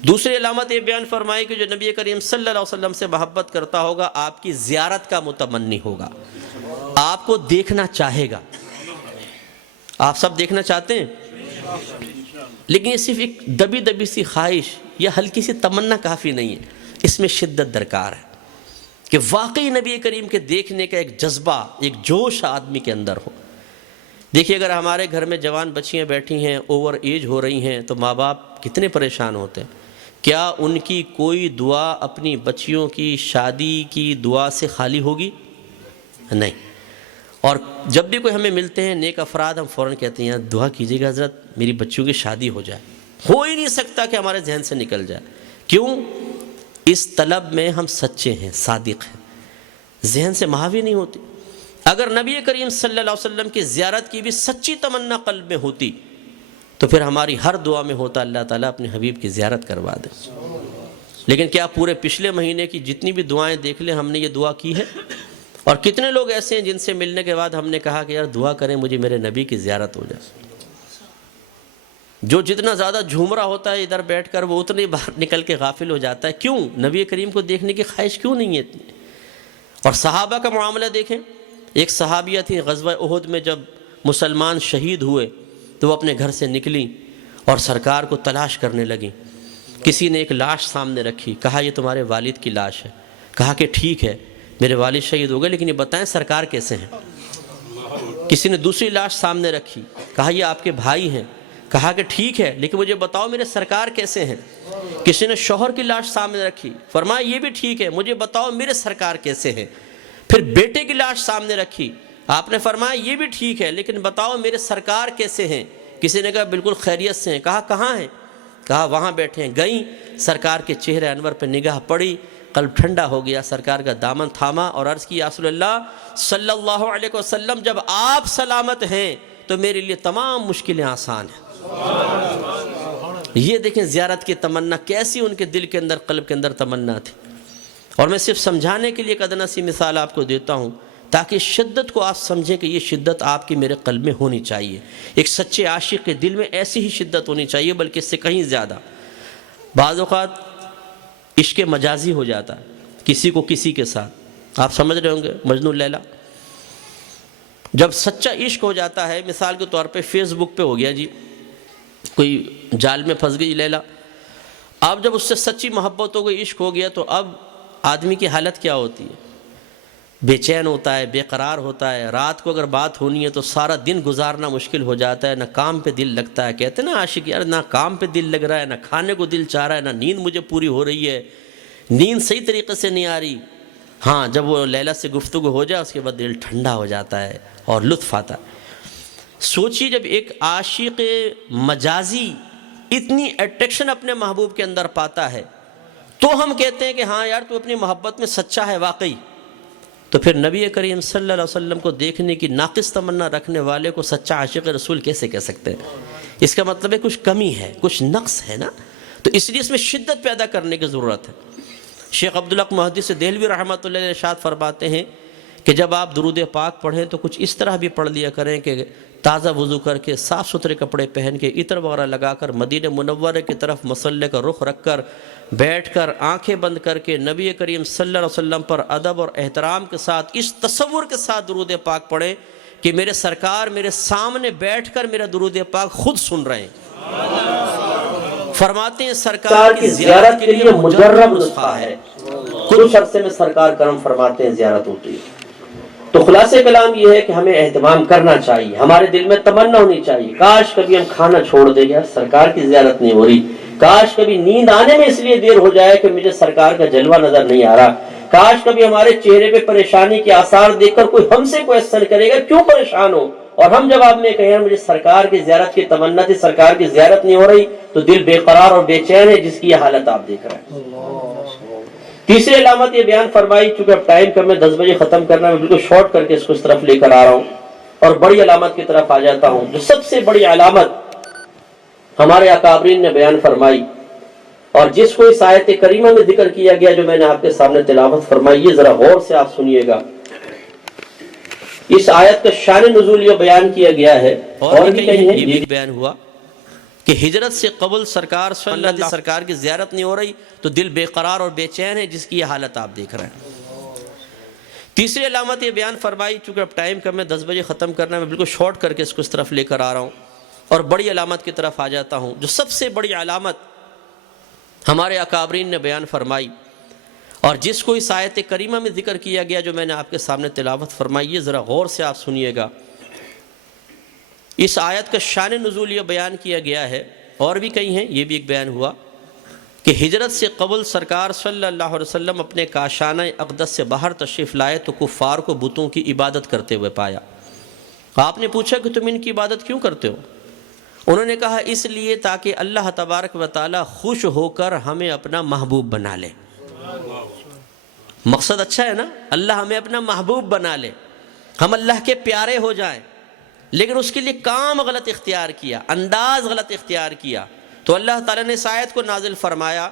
دوسری علامت یہ بیان فرمائی کہ جو نبی کریم صلی اللہ علیہ وسلم سے محبت کرتا ہوگا آپ کی زیارت کا متمنی ہوگا، آپ کو دیکھنا چاہے گا۔ آپ سب دیکھنا چاہتے ہیں، لیکن یہ صرف ایک دبی دبی سی خواہش یا ہلکی سی تمنا کافی نہیں ہے، اس میں شدت درکار ہے کہ واقعی نبی کریم کے دیکھنے کا ایک جذبہ، ایک جوش آدمی کے اندر ہو۔ دیکھیے اگر ہمارے گھر میں جوان بچیاں بیٹھی ہیں، اوور ایج ہو رہی ہیں، تو ماں باپ کتنے پریشان ہوتے ہیں۔ کیا ان کی کوئی دعا اپنی بچیوں کی شادی کی دعا سے خالی ہوگی؟ نہیں۔ اور جب بھی کوئی ہمیں ملتے ہیں نیک افراد، ہم فوراً کہتے ہیں دعا کیجیے گا حضرت میری بچیوں کی شادی ہو جائے۔ ہو ہی نہیں سکتا کہ ہمارے ذہن سے نکل جائے۔ کیوں؟ اس طلب میں ہم سچے ہیں، صادق ہیں، ذہن سے محاوی نہیں ہوتی۔ اگر نبی کریم صلی اللہ علیہ وسلم کی زیارت کی بھی سچی تمنا قلب میں ہوتی تو پھر ہماری ہر دعا میں ہوتا اللہ تعالیٰ اپنے حبیب کی زیارت کروا دے۔ لیکن کیا پورے پچھلے مہینے کی جتنی بھی دعائیں دیکھ لیں ہم نے یہ دعا کی ہے؟ اور کتنے لوگ ایسے ہیں جن سے ملنے کے بعد ہم نے کہا کہ یار دعا کریں مجھے میرے نبی کی زیارت ہو جائے۔ جو جتنا زیادہ جھوم رہا ہوتا ہے ادھر بیٹھ کر وہ اتنی باہر نکل کے غافل ہو جاتا ہے۔ کیوں؟ نبی کریم کو دیکھنے کی خواہش کیوں نہیں ہے اتنی؟ اور صحابہ کا معاملہ دیکھیں، ایک صحابیہ تھی غزوہ احد میں جب مسلمان شہید ہوئے تو وہ اپنے گھر سے نکلیں اور سرکار کو تلاش کرنے لگیں۔ کسی نے ایک لاش سامنے رکھی، کہا یہ تمہارے والد کی لاش ہے۔ کہا کہ ٹھیک ہے میرے والد شہید ہو گئے لیکن یہ بتائیں سرکار کیسے ہیں۔ کسی نے دوسری لاش سامنے رکھی، کہا یہ آپ کے بھائی ہیں۔ کہا کہ ٹھیک ہے لیکن مجھے بتاؤ میرے سرکار کیسے ہیں۔ کسی نے شوہر کی لاش سامنے رکھی، فرمایا یہ بھی ٹھیک ہے مجھے بتاؤ میرے سرکار کیسے ہیں۔ پھر بیٹے کی لاش سامنے رکھی، آپ نے فرمایا یہ بھی ٹھیک ہے لیکن بتاؤ میرے سرکار کیسے ہیں۔ کسی نے کہا بالکل خیریت سے ہیں۔ کہا کہاں ہیں؟ کہا وہاں بیٹھے ہیں۔ گئیں، سرکار کے چہرے انور پہ نگاہ پڑی، قلب ٹھنڈا ہو گیا، سرکار کا دامن تھاما اور عرض کی یا رسول اللہ صلی اللہ علیہ وسلم جب آپ سلامت ہیں تو میرے لیے تمام مشکلیں آسان ہیں۔ یہ دیکھیں زیارت کی تمنا کیسی ان کے دل کے اندر، قلب کے اندر تمنا تھی۔ اور میں صرف سمجھانے کے لیے ایک ادنا سی مثال آپ کو دیتا ہوں تاکہ شدت کو آپ سمجھیں کہ یہ شدت آپ کی میرے قلب میں ہونی چاہیے۔ ایک سچے عاشق کے دل میں ایسی ہی شدت ہونی چاہیے، بلکہ اس سے کہیں زیادہ۔ بعض اوقات عشق مجازی ہو جاتا ہے کسی کو کسی کے ساتھ، آپ سمجھ رہے ہوں گے مجنون لیلا۔ جب سچا عشق ہو جاتا ہے، مثال کے طور پہ فیس بک پہ ہو گیا جی، کوئی جال میں پھنس گئی لیلا، اب جب اس سے سچی محبت ہو گئی، عشق ہو گیا، تو اب آدمی کی حالت کیا ہوتی ہے؟ بے چین ہوتا ہے، بے قرار ہوتا ہے۔ رات کو اگر بات ہونی ہے تو سارا دن گزارنا مشکل ہو جاتا ہے، نہ کام پہ دل لگتا ہے۔ کہتے ہیں نا عاشق، یار نہ کام پہ دل لگ رہا ہے، نہ کھانے کو دل چاہ رہا ہے، نہ نیند مجھے پوری ہو رہی ہے، نیند صحیح طریقے سے نہیں آ رہی۔ ہاں جب وہ لیلا سے گفتگو ہو جائے اس کے بعد دل ٹھنڈا ہو جاتا ہے اور لطف آتا ہے۔ سوچیے جب ایک عاشق مجازی اتنی اٹریکشن اپنے محبوب کے اندر پاتا ہے تو ہم کہتے ہیں کہ ہاں یار تو اپنی محبت میں سچا ہے واقعی، تو پھر نبی کریم صلی اللہ علیہ وسلم کو دیکھنے کی ناقص تمنا رکھنے والے کو سچا عاشق رسول کیسے کہہ سکتے ہیں؟ اس کا مطلب ہے کچھ کمی ہے، کچھ نقص ہے نا۔ تو اس لیے اس میں شدت پیدا کرنے کی ضرورت ہے۔ شیخ عبدالحق محدث دہلوی رحمۃ اللہ علیہ ارشاد فرماتے ہیں کہ جب آپ درود پاک پڑھیں تو کچھ اس طرح بھی پڑھ لیا کریں کہ تازہ وضو کر کے، صاف ستھرے کپڑے پہن کے، عطر وغیرہ لگا کر، مدینہ منورہ کی طرف مصلی کا رخ رکھ کر، بیٹھ کر آنکھیں بند کر کے نبی کریم صلی اللہ علیہ وسلم پر ادب اور احترام کے ساتھ اس تصور کے ساتھ درود پاک پڑھیں کہ میرے سرکار میرے سامنے بیٹھ کر میرا درود پاک خود سن رہے ہیں۔ فرماتے ہیں سرکار کی زیارت کے لیے مجرب نسخہ ہے، کچھ عرصے میں سرکار کرم فرماتے ہیں زیارت ہوتی ہے۔ تو خلاصہ کلام یہ ہے کہ ہمیں اہتمام کرنا چاہیے، ہمارے دل میں تمنا ہونی چاہیے کاش کبھی ہم کھانا چھوڑ دیں گے، سرکار کی زیارت نہیں ہو رہی، کاش کبھی نیند آنے میں اس لیے دیر ہو جائے کہ مجھے سرکار کا جلوہ نظر نہیں آ رہا، کاش کبھی ہمارے چہرے پہ پریشانی کے آثار دیکھ کر کوئی ہم سے کوئسچن کرے گا کیوں پریشان ہو، اور ہم جواب میں کہیں مجھے سرکار کی زیارت کی تمنا تھی، سرکار کی زیارت نہیں ہو رہی، تو دل بے قرار اور بے چین ہے، جس کی یہ حالت آپ دیکھ رہے ہیں۔ تیسری علامت یہ بیان فرمائی، چونکہ اب ٹائم کم ہے، 10 بجے ختم کرنا، میں بالکل شارٹ کر کے اس کو اس طرف لے کر آ رہا ہوں اور بڑی علامت کی طرف آ جاتا ہوں۔ جو سب سے بڑی علامت ہمارے اکابرین نے بیان فرمائی اور جس کو اس آیت کریمہ میں ذکر کیا گیا، جو میں نے آپ کے سامنے تلاوت فرمائی، یہ ذرا غور سے آپ سنیے گا۔ اس آیت کا شان نزول یہ بیان کیا گیا ہے اور بھی کہیں ہے، یہ بیان ہوا کہ ہجرت سے قبل سرکار صلی اللہ علیہ وسلم سرکار کی زیارت نہیں ہو رہی تو دل بے قرار اور بے چین ہے، جس کی یہ حالت آپ دیکھ رہے ہیں۔ تیسری علامت یہ بیان فرمائی، چونکہ اب ٹائم کم ہے، 10 بجے ختم کرنا، میں بالکل شارٹ کر کے اس کو اس طرف لے کر آ رہا ہوں اور بڑی علامت کی طرف آ جاتا ہوں۔ جو سب سے بڑی علامت ہمارے اکابرین نے بیان فرمائی اور جس کو اس آیت کریمہ میں ذکر کیا گیا، جو میں نے آپ کے سامنے تلاوت فرمائی، یہ ذرا غور سے آپ سنیے گا۔ اس آیت کا شان نزول یہ بیان کیا گیا ہے اور بھی کہیں ہیں، یہ بھی ایک بیان ہوا کہ ہجرت سے قبل سرکار صلی اللہ علیہ وسلم اپنے کاشانہ اقدس سے باہر تشریف لائے تو کفار کو بتوں کی عبادت کرتے ہوئے پایا۔ آپ نے پوچھا کہ تم ان کی عبادت کیوں کرتے ہو؟ انہوں نے کہا اس لیے تاکہ اللہ تبارک و تعالی خوش ہو کر ہمیں اپنا محبوب بنا لے۔ مقصد اچھا ہے نا، اللہ ہمیں اپنا محبوب بنا لے، ہم اللہ کے پیارے ہو جائیں، لیکن اس کے لیے کام غلط اختیار کیا، انداز غلط اختیار کیا، تو اللہ تعالیٰ نے اس آیت کو نازل فرمایا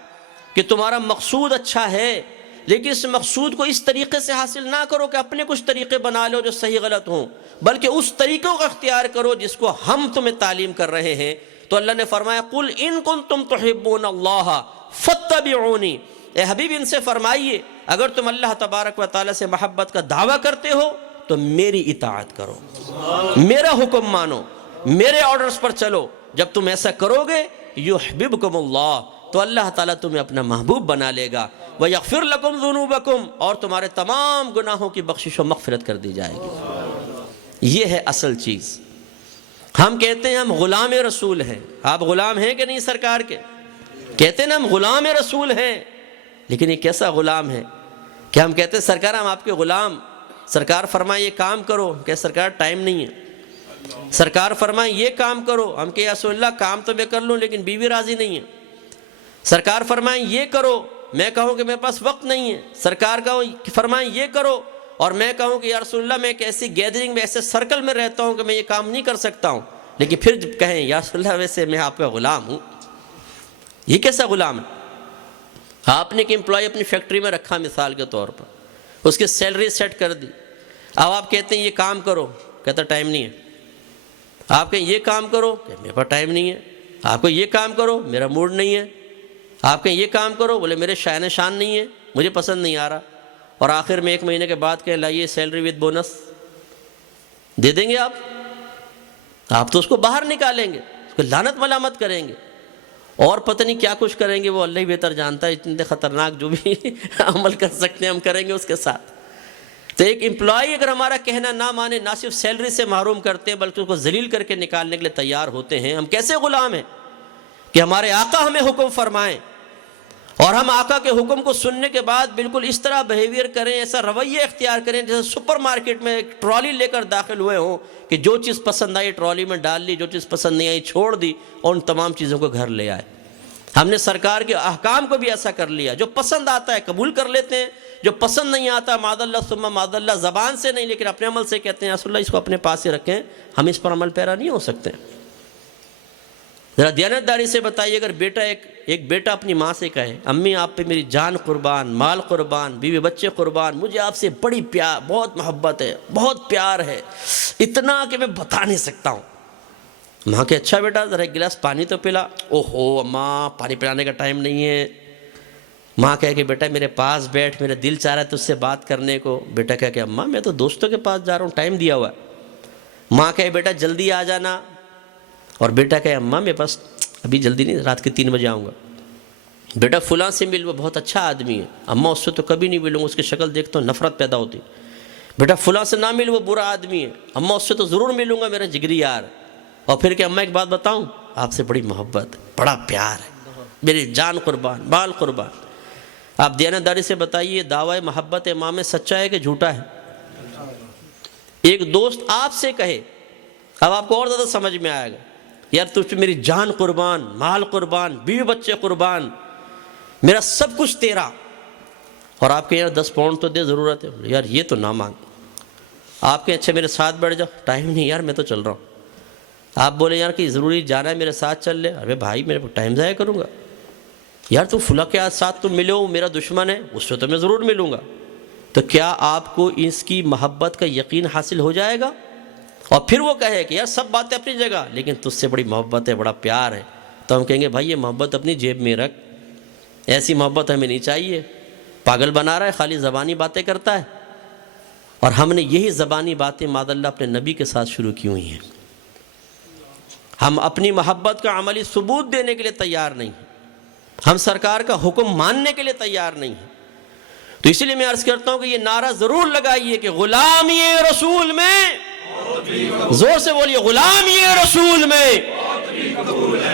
کہ تمہارا مقصود اچھا ہے لیکن اس مقصود کو اس طریقے سے حاصل نہ کرو کہ اپنے کچھ طریقے بنا لو جو صحیح غلط ہوں، بلکہ اس طریقوں کا اختیار کرو جس کو ہم تمہیں تعلیم کر رہے ہیں۔ تو اللہ نے فرمایا قل ان کنتم تحبون اللہ فاتبعونی، اے حبیب ان سے فرمائیے اگر تم اللہ تبارک و تعالیٰ سے محبت کا دعویٰ کرتے ہو تو میری اطاعت کرو، میرا حکم مانو، میرے آرڈرز پر چلو۔ جب تم ایسا کرو گے یحببکم اللہ، تو اللہ تعالیٰ تمہیں اپنا محبوب بنا لے گا، ویغفر لکم ذنوبکم، اور تمہارے تمام گناہوں کی بخشش و مغفرت کر دی جائے گی۔ یہ ہے اصل چیز۔ ہم کہتے ہیں ہم غلام رسول ہیں، آپ غلام ہیں کہ نہیں سرکار کے؟ کہتے ہیں ہم غلام رسول ہیں، لیکن یہ کیسا غلام ہے کہ ہم کہتے ہیں سرکار ہم آپ کے غلام، سرکار فرمائے یہ کام کرو، کہ سرکار ٹائم نہیں ہے، سرکار فرمائے یہ کام کرو، ہم کہ یا رسول اللہ کام تو میں کر لوں لیکن بیوی راضی نہیں ہے، سرکار فرمائیں یہ کرو، میں کہوں کہ میرے پاس وقت نہیں ہے، سرکار فرمائیں یہ کرو، اور میں کہوں کہ یا رسول اللہ میں ایک ایسی گیدرنگ میں ایسے سرکل میں رہتا ہوں کہ میں یہ کام نہیں کر سکتا ہوں، لیکن پھر کہیں یا رسول اللہ ویسے میں آپ کا غلام ہوں، یہ کیسا غلام ہے؟ آپ نے ایک امپلائی اپنی فیکٹری میں رکھا مثال کے طور پر، اس کی سیلری سیٹ کر دی، اب آپ کہتے ہیں یہ کام کرو، کہتا ٹائم نہیں ہے۔ آپ کہیں یہ کام کرو، کہ میرے پاس ٹائم نہیں ہے۔ آپ کو یہ کام کرو، میرا موڈ نہیں ہے۔ آپ کہیں یہ کام کرو، بولے میرے شائن شان نہیں ہے، مجھے پسند نہیں آ رہا، اور آخر میں 1 مہینے کے بعد کہیں لائیے سیلری وتھ بونس، دے دیں گے آپ تو اس کو باہر نکالیں گے، اس کو لعنت ملامت کریں گے، اور پتہ نہیں کیا کچھ کریں گے، وہ اللہ ہی بہتر جانتا ہے۔ اتنے خطرناک جو بھی عمل کر سکتے ہیں ہم کریں گے اس کے ساتھ۔ تو ایک امپلائی اگر ہمارا کہنا نہ مانے، نہ صرف سیلری سے محروم کرتے ہیں بلکہ اس کو ذلیل کر کے نکالنے کے لیے تیار ہوتے ہیں، ہم کیسے غلام ہیں کہ ہمارے آقا ہمیں حکم فرمائیں اور ہم آقا کے حکم کو سننے کے بعد بالکل اس طرح بیہیویئر کریں، ایسا رویہ اختیار کریں جیسے سپر مارکیٹ میں ایک ٹرالی لے کر داخل ہوئے ہوں کہ جو چیز پسند آئی ٹرالی میں ڈال لی، جو چیز پسند نہیں آئی چھوڑ دی، اور ان تمام چیزوں کو گھر لے آئے۔ ہم نے سرکار کے احکام کو بھی ایسا کر لیا، جو پسند آتا ہے قبول کر لیتے ہیں، جو پسند نہیں آتا معاذ اللہ ثم معاذ اللہ زبان سے نہیں لیکن اپنے عمل سے کہتے ہیں رسول اللہ اس کو اپنے پاس ہی رکھیں، ہم اس پر عمل پیرا نہیں ہو سکتے۔ ذرا دیانتداری سے بتائیے، اگر ایک بیٹا اپنی ماں سے کہے امی آپ پہ میری جان قربان، مال قربان، بیوی بچے قربان، مجھے آپ سے بڑی پیار، بہت محبت ہے، بہت پیار ہے، اتنا کہ میں بتا نہیں سکتا ہوں۔ ماں کہ اچھا بیٹا ذرا ایک گلاس پانی تو پلا، اوہو اماں پانی پلانے کا ٹائم نہیں ہے۔ ماں کہے کہ بیٹا میرے پاس بیٹھ، میرا دل چاہ رہا ہے تجھ سے بات کرنے کو۔ بیٹا کہے کہ اماں میں تو دوستوں کے پاس جا رہا ہوں، ٹائم دیا ہوا ہے۔ ماں کہے بیٹا جلدی آ جانا، اور بیٹا کہے اماں میرے پاس ابھی جلدی نہیں، رات کے 3 بجے آؤں گا۔ بیٹا فلاں سے مل، وہ بہت اچھا آدمی ہے، اماں اس سے تو کبھی نہیں ملوں گا، اس کی شکل دیکھتا ہوں نفرت پیدا ہوتی۔ بیٹا فلاں سے نہ مل، وہ برا آدمی ہے، اماں اس سے تو ضرور ملوں گا، میرا جگری یار۔ اور پھر کہ اماں ایک بات بتاؤں، آپ سے بڑی محبت، بڑا پیار ہے، میری جان قربان، مال قربان۔ آپ دیانتداری سے بتائیے دعوی محبت امام میں سچا ہے کہ جھوٹا ہے؟ ایک دوست آپ سے کہے، اب آپ کو اور زیادہ سمجھ میں آئے گا، یار تجھ پہ میری جان قربان، مال قربان، بیوی بچے قربان، میرا سب کچھ تیرا، اور آپ کے یار 10 پاؤنڈ تو دے ضرورت ہے، یار یہ تو نہ مانگ۔ آپ کے اچھا میرے ساتھ بیٹھ جاؤ، ٹائم نہیں یار میں تو چل رہا ہوں۔ آپ بولے یار کہ ضروری جانا ہے میرے ساتھ چل لے، ارے بھائی میرے ٹائم ضائع کروں گا، یار تو فلاں کے ساتھ تم ملو، میرا دشمن ہے، اس سے تو میں ضرور ملوں گا۔ تو کیا آپ کو اس کی محبت کا یقین حاصل ہو جائے گا؟ اور پھر وہ کہے کہ یار سب باتیں اپنی جگہ لیکن تجھ سے بڑی محبت ہے، بڑا پیار ہے، تو ہم کہیں گے بھائی یہ محبت اپنی جیب میں رکھ، ایسی محبت ہمیں نہیں چاہیے، پاگل بنا رہا ہے، خالی زبانی باتیں کرتا ہے۔ اور ہم نے یہی زبانی باتیں معاذ اللہ اپنے نبی کے ساتھ شروع کی ہوئی ہیں۔ ہم اپنی محبت کا عملی ثبوت دینے کے لیے تیار نہیں ہیں، ہم سرکار کا حکم ماننے کے لیے تیار نہیں ہیں۔ تو اسی لیے میں عرض کرتا ہوں کہ یہ نعرہ ضرور لگائیے کہ غلامی رسول میں، زور سے بولیے غلامی رسول میں،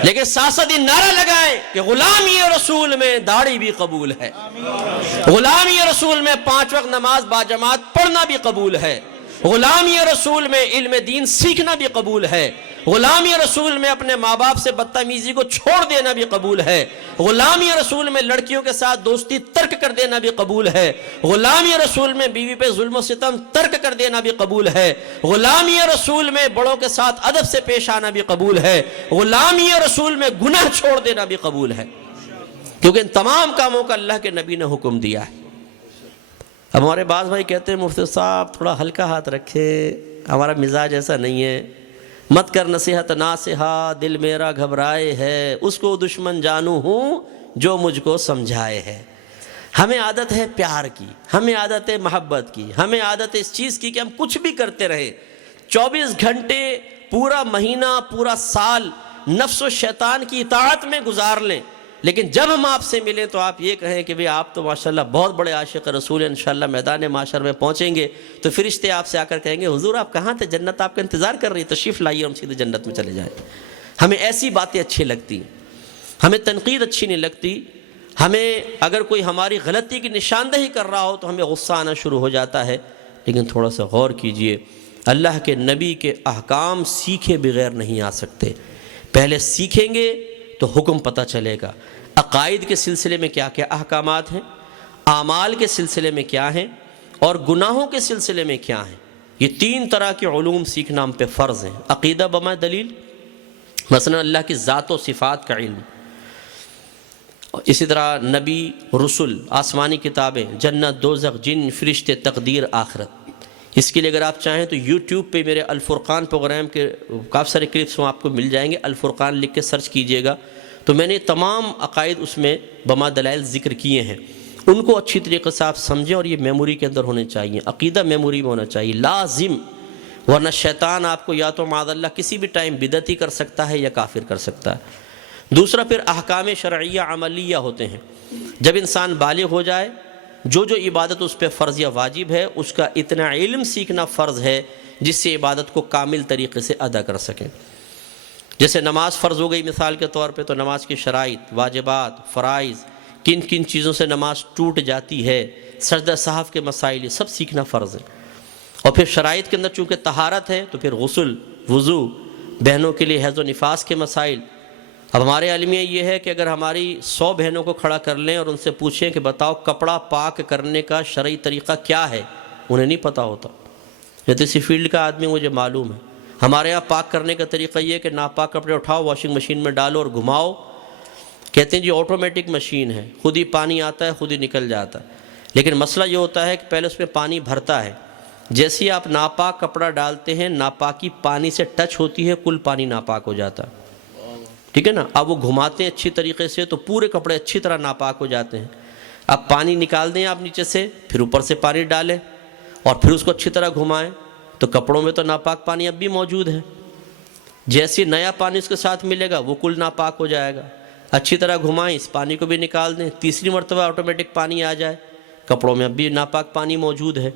لیکن ساتھ ساتھ یہ نعرہ لگائیں کہ غلامی رسول میں داڑھی بھی قبول ہے، غلامی رسول میں 5 وقت نماز باجماعت پڑھنا بھی قبول ہے، غلامی رسول میں علم دین سیکھنا بھی قبول ہے، غلامی رسول میں اپنے ماں باپ سے بدتمیزی کو چھوڑ دینا بھی قبول ہے، غلامی رسول میں لڑکیوں کے ساتھ دوستی ترک کر دینا بھی قبول ہے، غلامی رسول میں بیوی پہ ظلم و ستم ترک کر دینا بھی قبول ہے، غلامی رسول میں بڑوں کے ساتھ ادب سے پیش آنا بھی قبول ہے، غلامی رسول میں گناہ چھوڑ دینا بھی قبول ہے، کیونکہ ان تمام کاموں کا اللہ کے نبی نے حکم دیا ہے۔ اب ہمارے بعض بھائی کہتے ہیں مفتی صاحب تھوڑا ہلکا ہاتھ رکھے، ہمارا مزاج ایسا نہیں ہے، مت کر نصیحت ناصحہ، دل میرا گھبرائے ہے، اس کو دشمن جانوں ہوں جو مجھ کو سمجھائے ہے۔ ہمیں عادت ہے پیار کی، ہمیں عادت ہے محبت کی، ہمیں عادت ہے اس چیز کی کہ ہم کچھ بھی کرتے رہے، 24 گھنٹے، پورا مہینہ، پورا سال نفس و شیطان کی اطاعت میں گزار لیں، لیکن جب ہم آپ سے ملیں تو آپ یہ کہیں کہ بھئی آپ تو ماشاءاللہ بہت بڑے عاشق رسول ہیں، انشاءاللہ میدان معاشر میں پہنچیں گے تو فرشتے آپ سے آ کر کہیں گے حضور آپ کہاں تھے، جنت آپ کا انتظار کر رہی ہے، تشریف لائیے، ہم سیدھے جنت میں چلے جائیں۔ ہمیں ایسی باتیں اچھی لگتی ہیں، ہمیں تنقید اچھی نہیں لگتی، ہمیں اگر کوئی ہماری غلطی کی نشاندہی کر رہا ہو تو ہمیں غصہ آنا شروع ہو جاتا ہے، لیکن تھوڑا سا غور کیجئے، اللہ کے نبی کے احکام سیکھے بغیر نہیں آ سکتے، پہلے سیکھیں گے تو حکم پتہ چلے گا، عقائد کے سلسلے میں کیا کیا احکامات ہیں، اعمال کے سلسلے میں کیا ہیں، اور گناہوں کے سلسلے میں کیا ہیں۔ یہ 3 طرح کے علوم سیکھنا ہم پہ فرض ہیں۔ عقیدہ بما دلیل، مثلا اللہ کی ذات و صفات کا علم، اسی طرح نبی، رسول، آسمانی کتابیں، جنت، دوزخ، جن، فرشتے، تقدیر، آخرت. اس کے لیے اگر آپ چاہیں تو یوٹیوب پہ میرے الفرقان پروگرام کے کافی سارے کلپس وہاں آپ کو مل جائیں گے. الفرقان لکھ کے سرچ کیجئے گا تو میں نے تمام عقائد اس میں بما دلائل ذکر کیے ہیں. ان کو اچھی طریقے سے آپ سمجھیں اور یہ میموری کے اندر ہونے چاہیے. عقیدہ میموری میں ہونا چاہیے لازم، ورنہ شیطان آپ کو یا تو معاذ اللہ کسی بھی ٹائم بدعتی کر سکتا ہے یا کافر کر سکتا ہے. دوسرا پھر احکام شرعیہ عملیہ ہوتے ہیں. جب انسان بالغ ہو جائے، جو عبادت اس پہ فرض یا واجب ہے اس کا اتنا علم سیکھنا فرض ہے جس سے عبادت کو کامل طریقے سے ادا کر سکیں. جیسے نماز فرض ہو گئی مثال کے طور پہ، تو نماز کی شرائط، واجبات، فرائض، کن کن چیزوں سے نماز ٹوٹ جاتی ہے، سجدہ سہو کے مسائل، یہ سب سیکھنا فرض ہے. اور پھر شرائط کے اندر چونکہ طہارت ہے تو پھر غسل، وضو، بہنوں کے لیے حیض و نفاس کے مسائل. اب ہمارے عالمیہ یہ ہے کہ اگر ہماری 100 بہنوں کو کھڑا کر لیں اور ان سے پوچھیں کہ بتاؤ کپڑا پاک کرنے کا شرعی طریقہ کیا ہے، انہیں نہیں پتہ ہوتا. یہ اسی فیلڈ کا آدمی مجھے معلوم ہے. ہمارے ہاں پاک کرنے کا طریقہ یہ ہے کہ ناپاک کپڑے اٹھاؤ، واشنگ مشین میں ڈالو اور گھماؤ. کہتے ہیں جی آٹومیٹک مشین ہے، خود ہی پانی آتا ہے، خود ہی نکل جاتا ہے. لیکن مسئلہ یہ ہوتا ہے کہ پہلے اس میں پانی بھرتا ہے، جیسے ہی آپ ناپاک کپڑا ڈالتے ہیں ناپاکی پانی سے ٹچ ہوتی ہے، کل پانی ناپاک ہو جاتا ہے. ٹھیک ہے نا. اب وہ گھماتے ہیں اچھی طریقے سے تو پورے کپڑے اچھی طرح ناپاک ہو جاتے ہیں. اب پانی نکال دیں آپ نیچے سے، پھر اوپر سے پانی ڈالیں اور پھر اس کو اچھی طرح گھمائیں تو کپڑوں میں تو ناپاک پانی اب بھی موجود ہے. جیسے نیا پانی اس کے ساتھ ملے گا وہ کل ناپاک ہو جائے گا. اچھی طرح گھمائیں، اس پانی کو بھی نکال دیں، تیسری مرتبہ آٹومیٹک پانی آ جائے، کپڑوں میں اب بھی ناپاک پانی موجود ہے.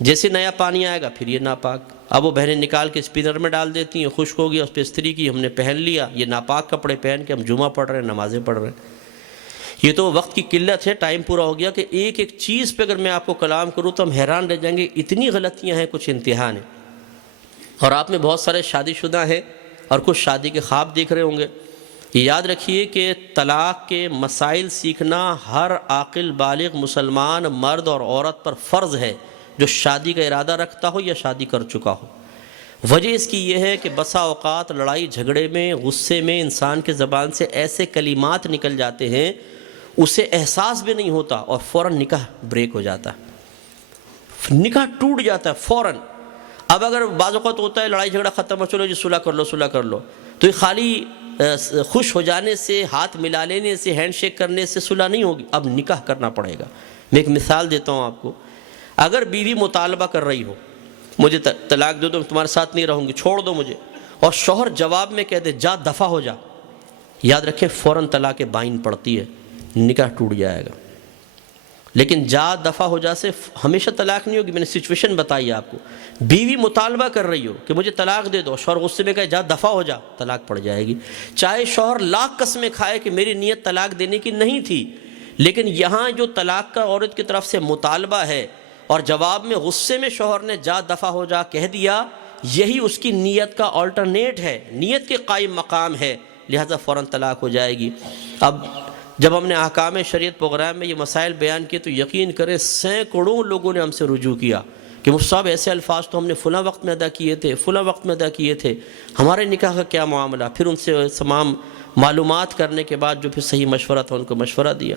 جیسے نیا پانی آئے گا پھر یہ ناپاک. اب وہ بہنیں نکال کے اسپنر میں ڈال دیتی ہیں، خشک ہو گیا، اس پہ استری کی، ہم نے پہن لیا. یہ ناپاک کپڑے پہن کے ہم جمعہ پڑھ رہے ہیں، نمازیں پڑھ رہے ہیں. یہ تو وقت کی قلت ہے، ٹائم پورا ہو گیا کہ ایک ایک چیز پہ اگر میں آپ کو کلام کروں تو ہم حیران رہ جائیں گے، اتنی غلطیاں ہیں، کچھ انتہا ہیں. اور آپ میں بہت سارے شادی شدہ ہیں اور کچھ شادی کے خواب دیکھ رہے ہوں گے. یہ یاد رکھیے کہ طلاق کے مسائل سیکھنا ہر عاقل بالغ مسلمان مرد اور عورت پر فرض ہے جو شادی کا ارادہ رکھتا ہو یا شادی کر چکا ہو. وجہ اس کی یہ ہے کہ بسا اوقات لڑائی جھگڑے میں، غصے میں انسان کے زبان سے ایسے کلمات نکل جاتے ہیں اسے احساس بھی نہیں ہوتا اور فوراً نکاح بریک ہو جاتا ہے، نکاح ٹوٹ جاتا ہے فوراً. اب اگر بعض اوقات ہوتا ہے لڑائی جھگڑا ختم ہو، چلو جی صلح کر لو، صلح کر لو، تو یہ خالی خوش ہو جانے سے، ہاتھ ملا لینے سے، ہینڈ شیک کرنے سے صلح نہیں ہوگی، اب نکاح کرنا پڑے گا. میں ایک مثال دیتا ہوں آپ کو. اگر بیوی مطالبہ کر رہی ہو مجھے طلاق دے دو، تمہارے ساتھ نہیں رہوں گی، چھوڑ دو مجھے، اور شوہر جواب میں کہہ دے جا دفع ہو جا، یاد رکھیں فوراً طلاق بائن پڑتی ہے، نکاح ٹوٹ جائے گا. لیکن جا دفع ہو جا سے ہمیشہ طلاق نہیں ہوگی. میں نے سچویشن بتائی آپ کو. بیوی مطالبہ کر رہی ہو کہ مجھے طلاق دے دو، شوہر غصے میں کہے جا دفع ہو جا، طلاق پڑ جائے گی. چاہے شوہر لاکھ قسمیں کھائے کہ میری نیت طلاق دینے کی نہیں تھی، لیکن یہاں جو طلاق کا عورت کی طرف سے مطالبہ ہے اور جواب میں غصے میں شوہر نے جا دفع ہو جا کہہ دیا، یہی اس کی نیت کا آلٹرنیٹ ہے، نیت کے قائم مقام ہے، لہذا فوراً طلاق ہو جائے گی. اب جب ہم نے احکام شریعت پروگرام میں یہ مسائل بیان کیے تو یقین کریں سینکڑوں لوگوں نے ہم سے رجوع کیا کہ مجھ صاحب ایسے الفاظ تو ہم نے فلاں وقت میں ادا کیے تھے، فلاں وقت میں ادا کیے تھے، ہمارے نکاح کا کیا معاملہ. پھر ان سے تمام معلومات کرنے کے بعد جو پھر صحیح مشورہ تھا ان کو مشورہ دیا.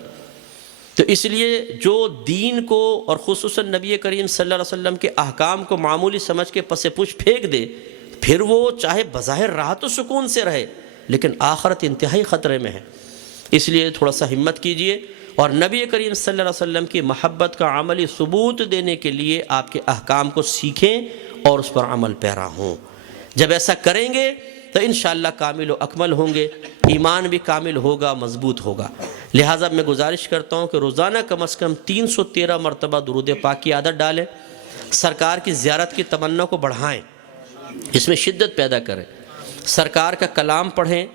تو اس لیے جو دین کو اور خصوصاً نبی کریم صلی اللہ علیہ وسلم کے احکام کو معمولی سمجھ کے پس پش پھینک دے، پھر وہ چاہے بظاہر راحت و سکون سے رہے لیکن آخرت انتہائی خطرے میں ہے. اس لیے تھوڑا سا ہمت کیجئے اور نبی کریم صلی اللہ علیہ وسلم کی محبت کا عملی ثبوت دینے کے لیے آپ کے احکام کو سیکھیں اور اس پر عمل پیرا ہوں. جب ایسا کریں گے تو انشاءاللہ کامل و اکمل ہوں گے، ایمان بھی کامل ہوگا، مضبوط ہوگا. لہٰذا میں گزارش کرتا ہوں کہ روزانہ کم از کم 313 مرتبہ درود پاک کی عادت ڈالیں، سرکار کی زیارت کی تمنا کو بڑھائیں، اس میں شدت پیدا کریں، سرکار کا کلام پڑھیں،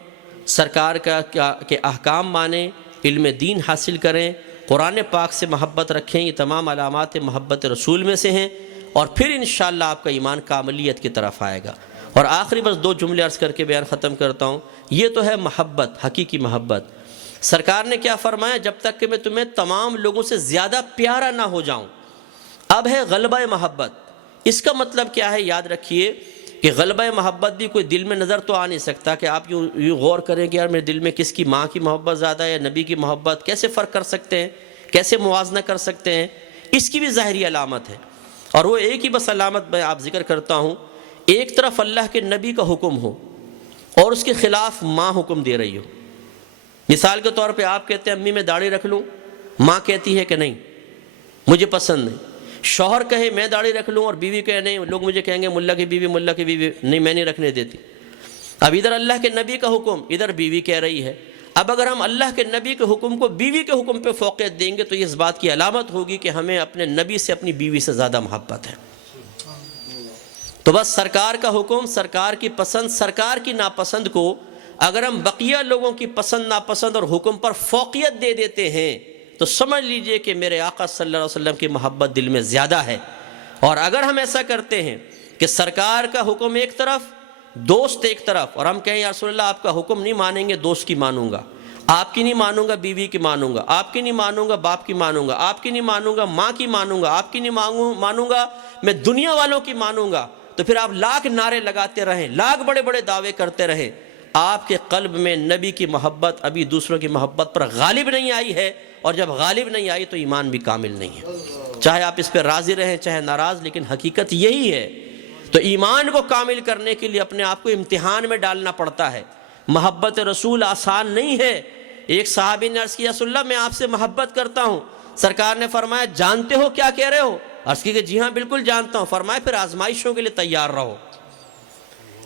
سرکار کے احکام مانیں، علم دین حاصل کریں، قرآن پاک سے محبت رکھیں. یہ تمام علامات محبت رسول میں سے ہیں اور پھر انشاءاللہ آپ کا ایمان کاملیت کی طرف آئے گا. اور آخری بس 2 جملے عرض کر کے بیان ختم کرتا ہوں. یہ تو ہے محبت، حقیقی محبت. سرکار نے کیا فرمایا؟ جب تک کہ میں تمہیں تمام لوگوں سے زیادہ پیارا نہ ہو جاؤں. اب ہے غلبہ محبت. اس کا مطلب کیا ہے؟ یاد رکھیے کہ غلبہ محبت بھی کوئی دل میں نظر تو آ نہیں سکتا کہ آپ یوں غور کریں کہ یار میرے دل میں کس کی ماں کی محبت زیادہ ہے یا نبی کی محبت، کیسے فرق کر سکتے ہیں، کیسے موازنہ کر سکتے ہیں؟ اس کی بھی ظاہری علامت ہے، اور وہ ایک ہی بس علامت میں آپ ذکر کرتا ہوں، ایک طرف اللہ کے نبی کا حکم ہو اور اس کے خلاف ماں حکم دے رہی ہو۔ مثال کے طور پہ آپ کہتے ہیں امی میں داڑھی رکھ لوں، ماں کہتی ہے کہ نہیں مجھے پسند نہیں۔ شوہر کہے میں داڑھی رکھ لوں اور بیوی کہے نہیں، لوگ مجھے کہیں گے ملا کی بیوی نہیں، میں نہیں رکھنے دیتی۔ اب ادھر اللہ کے نبی کا حکم، ادھر بیوی کہہ رہی ہے۔ اب اگر ہم اللہ کے نبی کے حکم کو بیوی کے حکم پہ فوقیت دیں گے تو یہ اس بات کی علامت ہوگی کہ ہمیں اپنے نبی سے اپنی بیوی سے زیادہ محبت ہے۔ تو بس سرکار کا حکم، سرکار کی پسند، سرکار کی ناپسند کو اگر ہم بقیہ لوگوں کی پسند ناپسند اور حکم پر فوقیت دے دیتے ہیں تو سمجھ لیجئے کہ میرے آقا صلی اللہ علیہ وسلم کی محبت دل میں زیادہ ہے۔ اور اگر ہم ایسا کرتے ہیں کہ سرکار کا حکم ایک طرف، دوست ایک طرف، اور ہم کہیں یا رسول اللہ آپ کا حکم نہیں مانیں گے، دوست کی مانوں گا، آپ کی نہیں مانوں گا، بیوی کی مانوں گا، آپ کی نہیں مانوں گا، باپ کی مانوں گا، آپ کی نہیں مانوں گا، ماں کی مانوں گا، آپ کی نہیں مانوں گا، میں دنیا والوں کی مانوں گا، تو پھر آپ لاکھ نعرے لگاتے رہیں، لاکھ بڑے بڑے دعوے کرتے رہیں، آپ کے قلب میں نبی کی محبت ابھی دوسروں کی محبت پر غالب نہیں آئی ہے، اور جب غالب نہیں آئی تو ایمان بھی کامل نہیں ہے۔ چاہے آپ اس پہ راضی رہیں چاہے ناراض، لیکن حقیقت یہی ہے۔ تو ایمان کو کامل کرنے کے لیے اپنے آپ کو امتحان میں ڈالنا پڑتا ہے۔ محبت رسول آسان نہیں ہے۔ ایک صحابی نے عرض کیا رسول اللہ میں آپ سے محبت کرتا ہوں۔ سرکار نے فرمایا جانتے ہو کیا کہہ رہے ہو؟ عرض کی کہ جی ہاں بالکل جانتا ہوں۔ فرمایا پھر آزمائشوں کے لیے تیار رہو،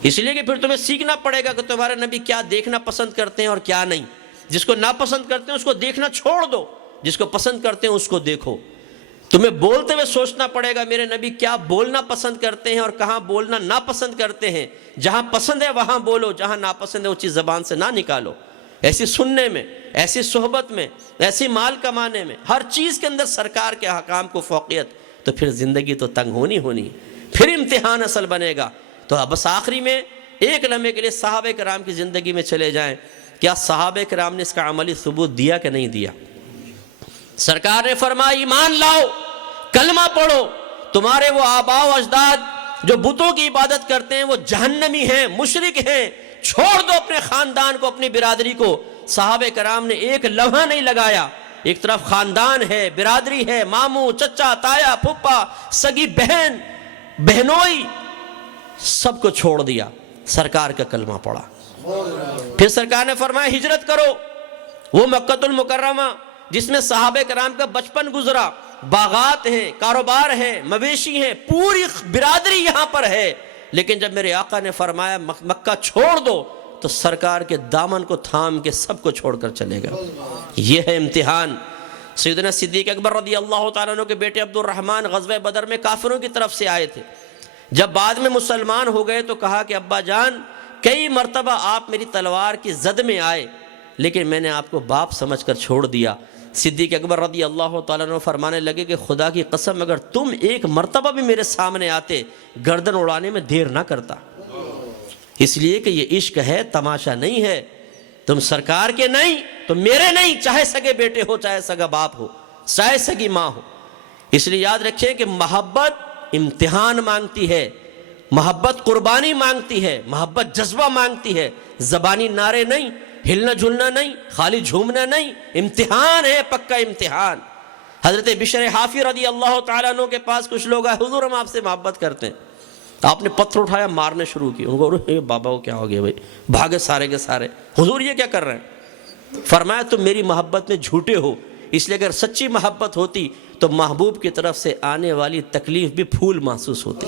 اس لیے کہ پھر تمہیں سیکھنا پڑے گا کہ تمہارے نبی کیا دیکھنا پسند کرتے ہیں اور کیا نہیں۔ جس کو ناپسند کرتے ہیں اس کو دیکھنا چھوڑ دو، جس کو پسند کرتے ہیں اس کو دیکھو۔ تمہیں بولتے ہوئے سوچنا پڑے گا میرے نبی کیا بولنا پسند کرتے ہیں اور کہاں بولنا ناپسند کرتے ہیں۔ جہاں پسند ہے وہاں بولو، جہاں ناپسند ہے وہ چیز زبان سے نہ نکالو۔ ایسی سننے میں، ایسی صحبت میں، ایسی مال کمانے میں، ہر چیز کے اندر سرکار کے احکام کو فوقیت، تو پھر زندگی تو تنگ ہونی، پھر امتحان اصل بنے گا۔ تو بس آخری میں ایک لمحے کے لیے صحابہ کرام کی زندگی میں چلے جائیں، کیا صحابہ کرام نے اس کا عملی ثبوت دیا کہ نہیں دیا؟ سرکار نے فرمایا ایمان لاؤ، کلمہ پڑھو، تمہارے وہ آباء و اجداد جو بتوں کی عبادت کرتے ہیں وہ جہنمی ہیں، مشرک ہیں، چھوڑ دو اپنے خاندان کو، اپنی برادری کو۔ صحابہ کرام نے ایک لمحہ نہیں لگایا، ایک طرف خاندان ہے، برادری ہے، ماموں، چچا، تایا، پھپھا، سگی بہن، بہنوئی، سب کو چھوڑ دیا، سرکار کا کلمہ پڑھا۔ پھر سرکار نے فرمایا ہجرت کرو۔ وہ مکہ المکرمہ جس میں صحابہ کرام کا بچپن گزرا، باغات ہیں، کاروبار ہے، مویشی ہیں، پوری برادری یہاں پر ہے، لیکن جب میرے آقا نے فرمایا مکہ چھوڑ دو تو سرکار کے دامن کو تھام کے سب کو چھوڑ کر چلے گا۔ یہ ہے امتحان۔ سیدنا صدیق اکبر رضی اللہ تعالیٰ عنہ کے بیٹے عبد الرحمن غزوہ بدر میں کافروں کی طرف سے آئے تھے۔ جب بعد میں مسلمان ہو گئے تو کہا کہ ابا جان کئی مرتبہ آپ میری تلوار کی زد میں آئے لیکن میں نے آپ کو باپ سمجھ کر چھوڑ دیا۔ صدیق اکبر رضی اللہ تعالیٰ عنہ فرمانے لگے کہ خدا کی قسم اگر تم ایک مرتبہ بھی میرے سامنے آتے گردن اڑانے میں دیر نہ کرتا، اس لیے کہ یہ عشق ہے، تماشا نہیں ہے۔ تم سرکار کے نہیں تو میرے نہیں، چاہے سگے بیٹے ہو، چاہے سگا باپ ہو، چاہے سگی ماں ہو۔ اس لیے یاد رکھیں کہ محبت امتحان مانگتی ہے، محبت قربانی مانگتی ہے، محبت جذبہ مانگتی ہے، زبانی نعرے نہیں، ہلنا جھلنا نہیں، خالی جھومنا نہیں، امتحان ہے، پکا امتحان۔ حضرت بشر حافی رضی اللہ تعالیٰ عنہ کے پاس کچھ لوگ آئے، حضور ہم آپ سے محبت کرتے ہیں۔ آپ نے پتھر اٹھایا، مارنے شروع کی، ان کو بابا کو کیا ہو گیا بھائی، بھاگے سارے کے سارے، حضور یہ کیا کر رہے ہیں؟ فرمایا تم میری محبت میں جھوٹے ہو، اس لیے اگر سچی محبت ہوتی تو محبوب کی طرف سے آنے والی تکلیف بھی پھول محسوس ہوتی۔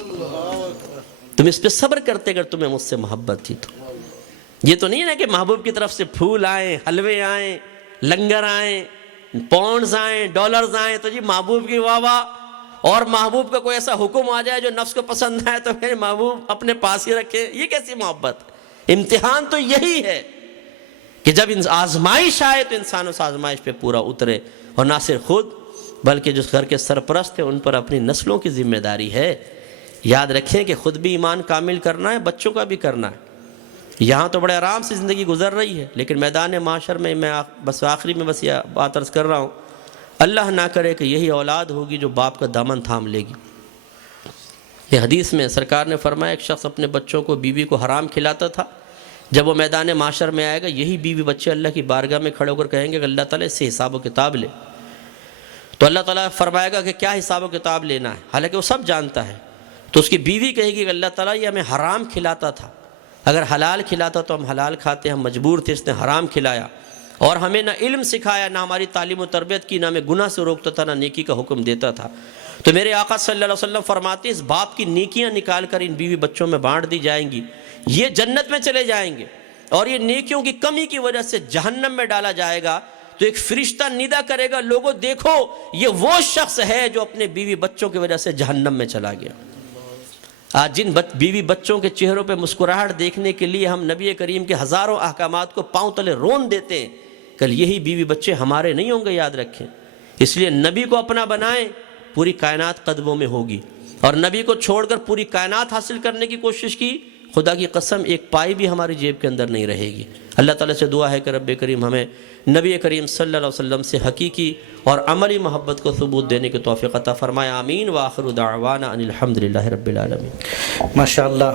تم اس پہ صبر کرتے اگر تمہیں مجھ سے محبت تھی تو۔ یہ تو نہیں ہے کہ محبوب کی طرف سے پھول آئیں، حلوے آئیں، لنگر آئیں، پاؤنڈز آئیں، ڈالرز آئیں تو جی محبوب کی واہ واہ، اور محبوب کا کوئی ایسا حکم آ جائے جو نفس کو پسند آئے تو پھر محبوب اپنے پاس ہی رکھے۔ یہ کیسی محبت؟ امتحان تو یہی ہے کہ جب آزمائش آئے تو انسان اس آزمائش پہ پورا اترے، اور نہ صرف خود بلکہ جو گھر کے سرپرست ہیں ان پر اپنی نسلوں کی ذمہ داری ہے۔ یاد رکھیں کہ خود بھی ایمان کامل کرنا ہے، بچوں کا بھی کرنا ہے۔ یہاں تو بڑے آرام سے زندگی گزر رہی ہے، لیکن میدان معاشر میں میں بس آخری میں بس یہ بات عرض کر رہا ہوں، اللہ نہ کرے کہ یہی اولاد ہوگی جو باپ کا دامن تھام لے گی، یہ حدیث میں سرکار نے فرمایا ایک شخص اپنے بچوں کو بیوی کو حرام کھلاتا تھا، جب وہ میدان معاشر میں آئے گا یہی بیوی بچے اللہ کی بارگاہ میں کھڑے ہو کر کہیں گے کہ اللہ تعالیٰ اس سے حساب و کتاب لے، تو اللہ تعالیٰ فرمائے گا کہ کیا حساب و کتاب لینا ہے، حالانکہ وہ سب جانتا ہے، تو اس کی بیوی کہے گی کہ اللہ تعالیٰ یہ ہمیں حرام کھلاتا تھا، اگر حلال کھلاتا تو ہم حلال کھاتے، ہم مجبور تھے، اس نے حرام کھلایا، اور ہمیں نہ علم سکھایا، نہ ہماری تعلیم و تربیت کی، نہ ہمیں گناہ سے روکتا تھا، نہ نیکی کا حکم دیتا تھا۔ تو میرے آقا صلی اللہ علیہ وسلم فرماتے ہیں اس باپ کی نیکیاں نکال کر ان بیوی بچوں میں بانٹ دی جائیں گی، یہ جنت میں چلے جائیں گے، اور یہ نیکیوں کی کمی کی وجہ سے جہنم میں ڈالا جائے گا۔ تو ایک فرشتہ ندا کرے گا، لوگوں دیکھو یہ وہ شخص ہے جو اپنے بیوی بچوں کی وجہ سے جہنم میں چلا گیا۔ آج جن بیوی بچوں کے چہروں پہ مسکراہٹ دیکھنے کے لیے ہم نبی کریم کے ہزاروں احکامات کو پاؤں تلے رون دیتے ہیں، کل یہی بیوی بچے ہمارے نہیں ہوں گے، یاد رکھیں۔ اس لیے نبی کو اپنا بنائیں، پوری کائنات قدموں میں ہوگی، اور نبی کو چھوڑ کر پوری کائنات حاصل کرنے کی کوشش کی، خدا کی قسم ایک پائی بھی ہماری جیب کے اندر نہیں رہے گی۔ اللہ تعالیٰ سے دعا ہے کہ رب کریم ہمیں نبی کریم صلی اللہ علیہ وسلم سے حقیقی اور عملی محبت کو ثبوت دینے کی توفیق عطا فرمائے، آمین۔ وآخر دعوانا ان الحمد للہ رب العالمین۔ ماشاءاللہ۔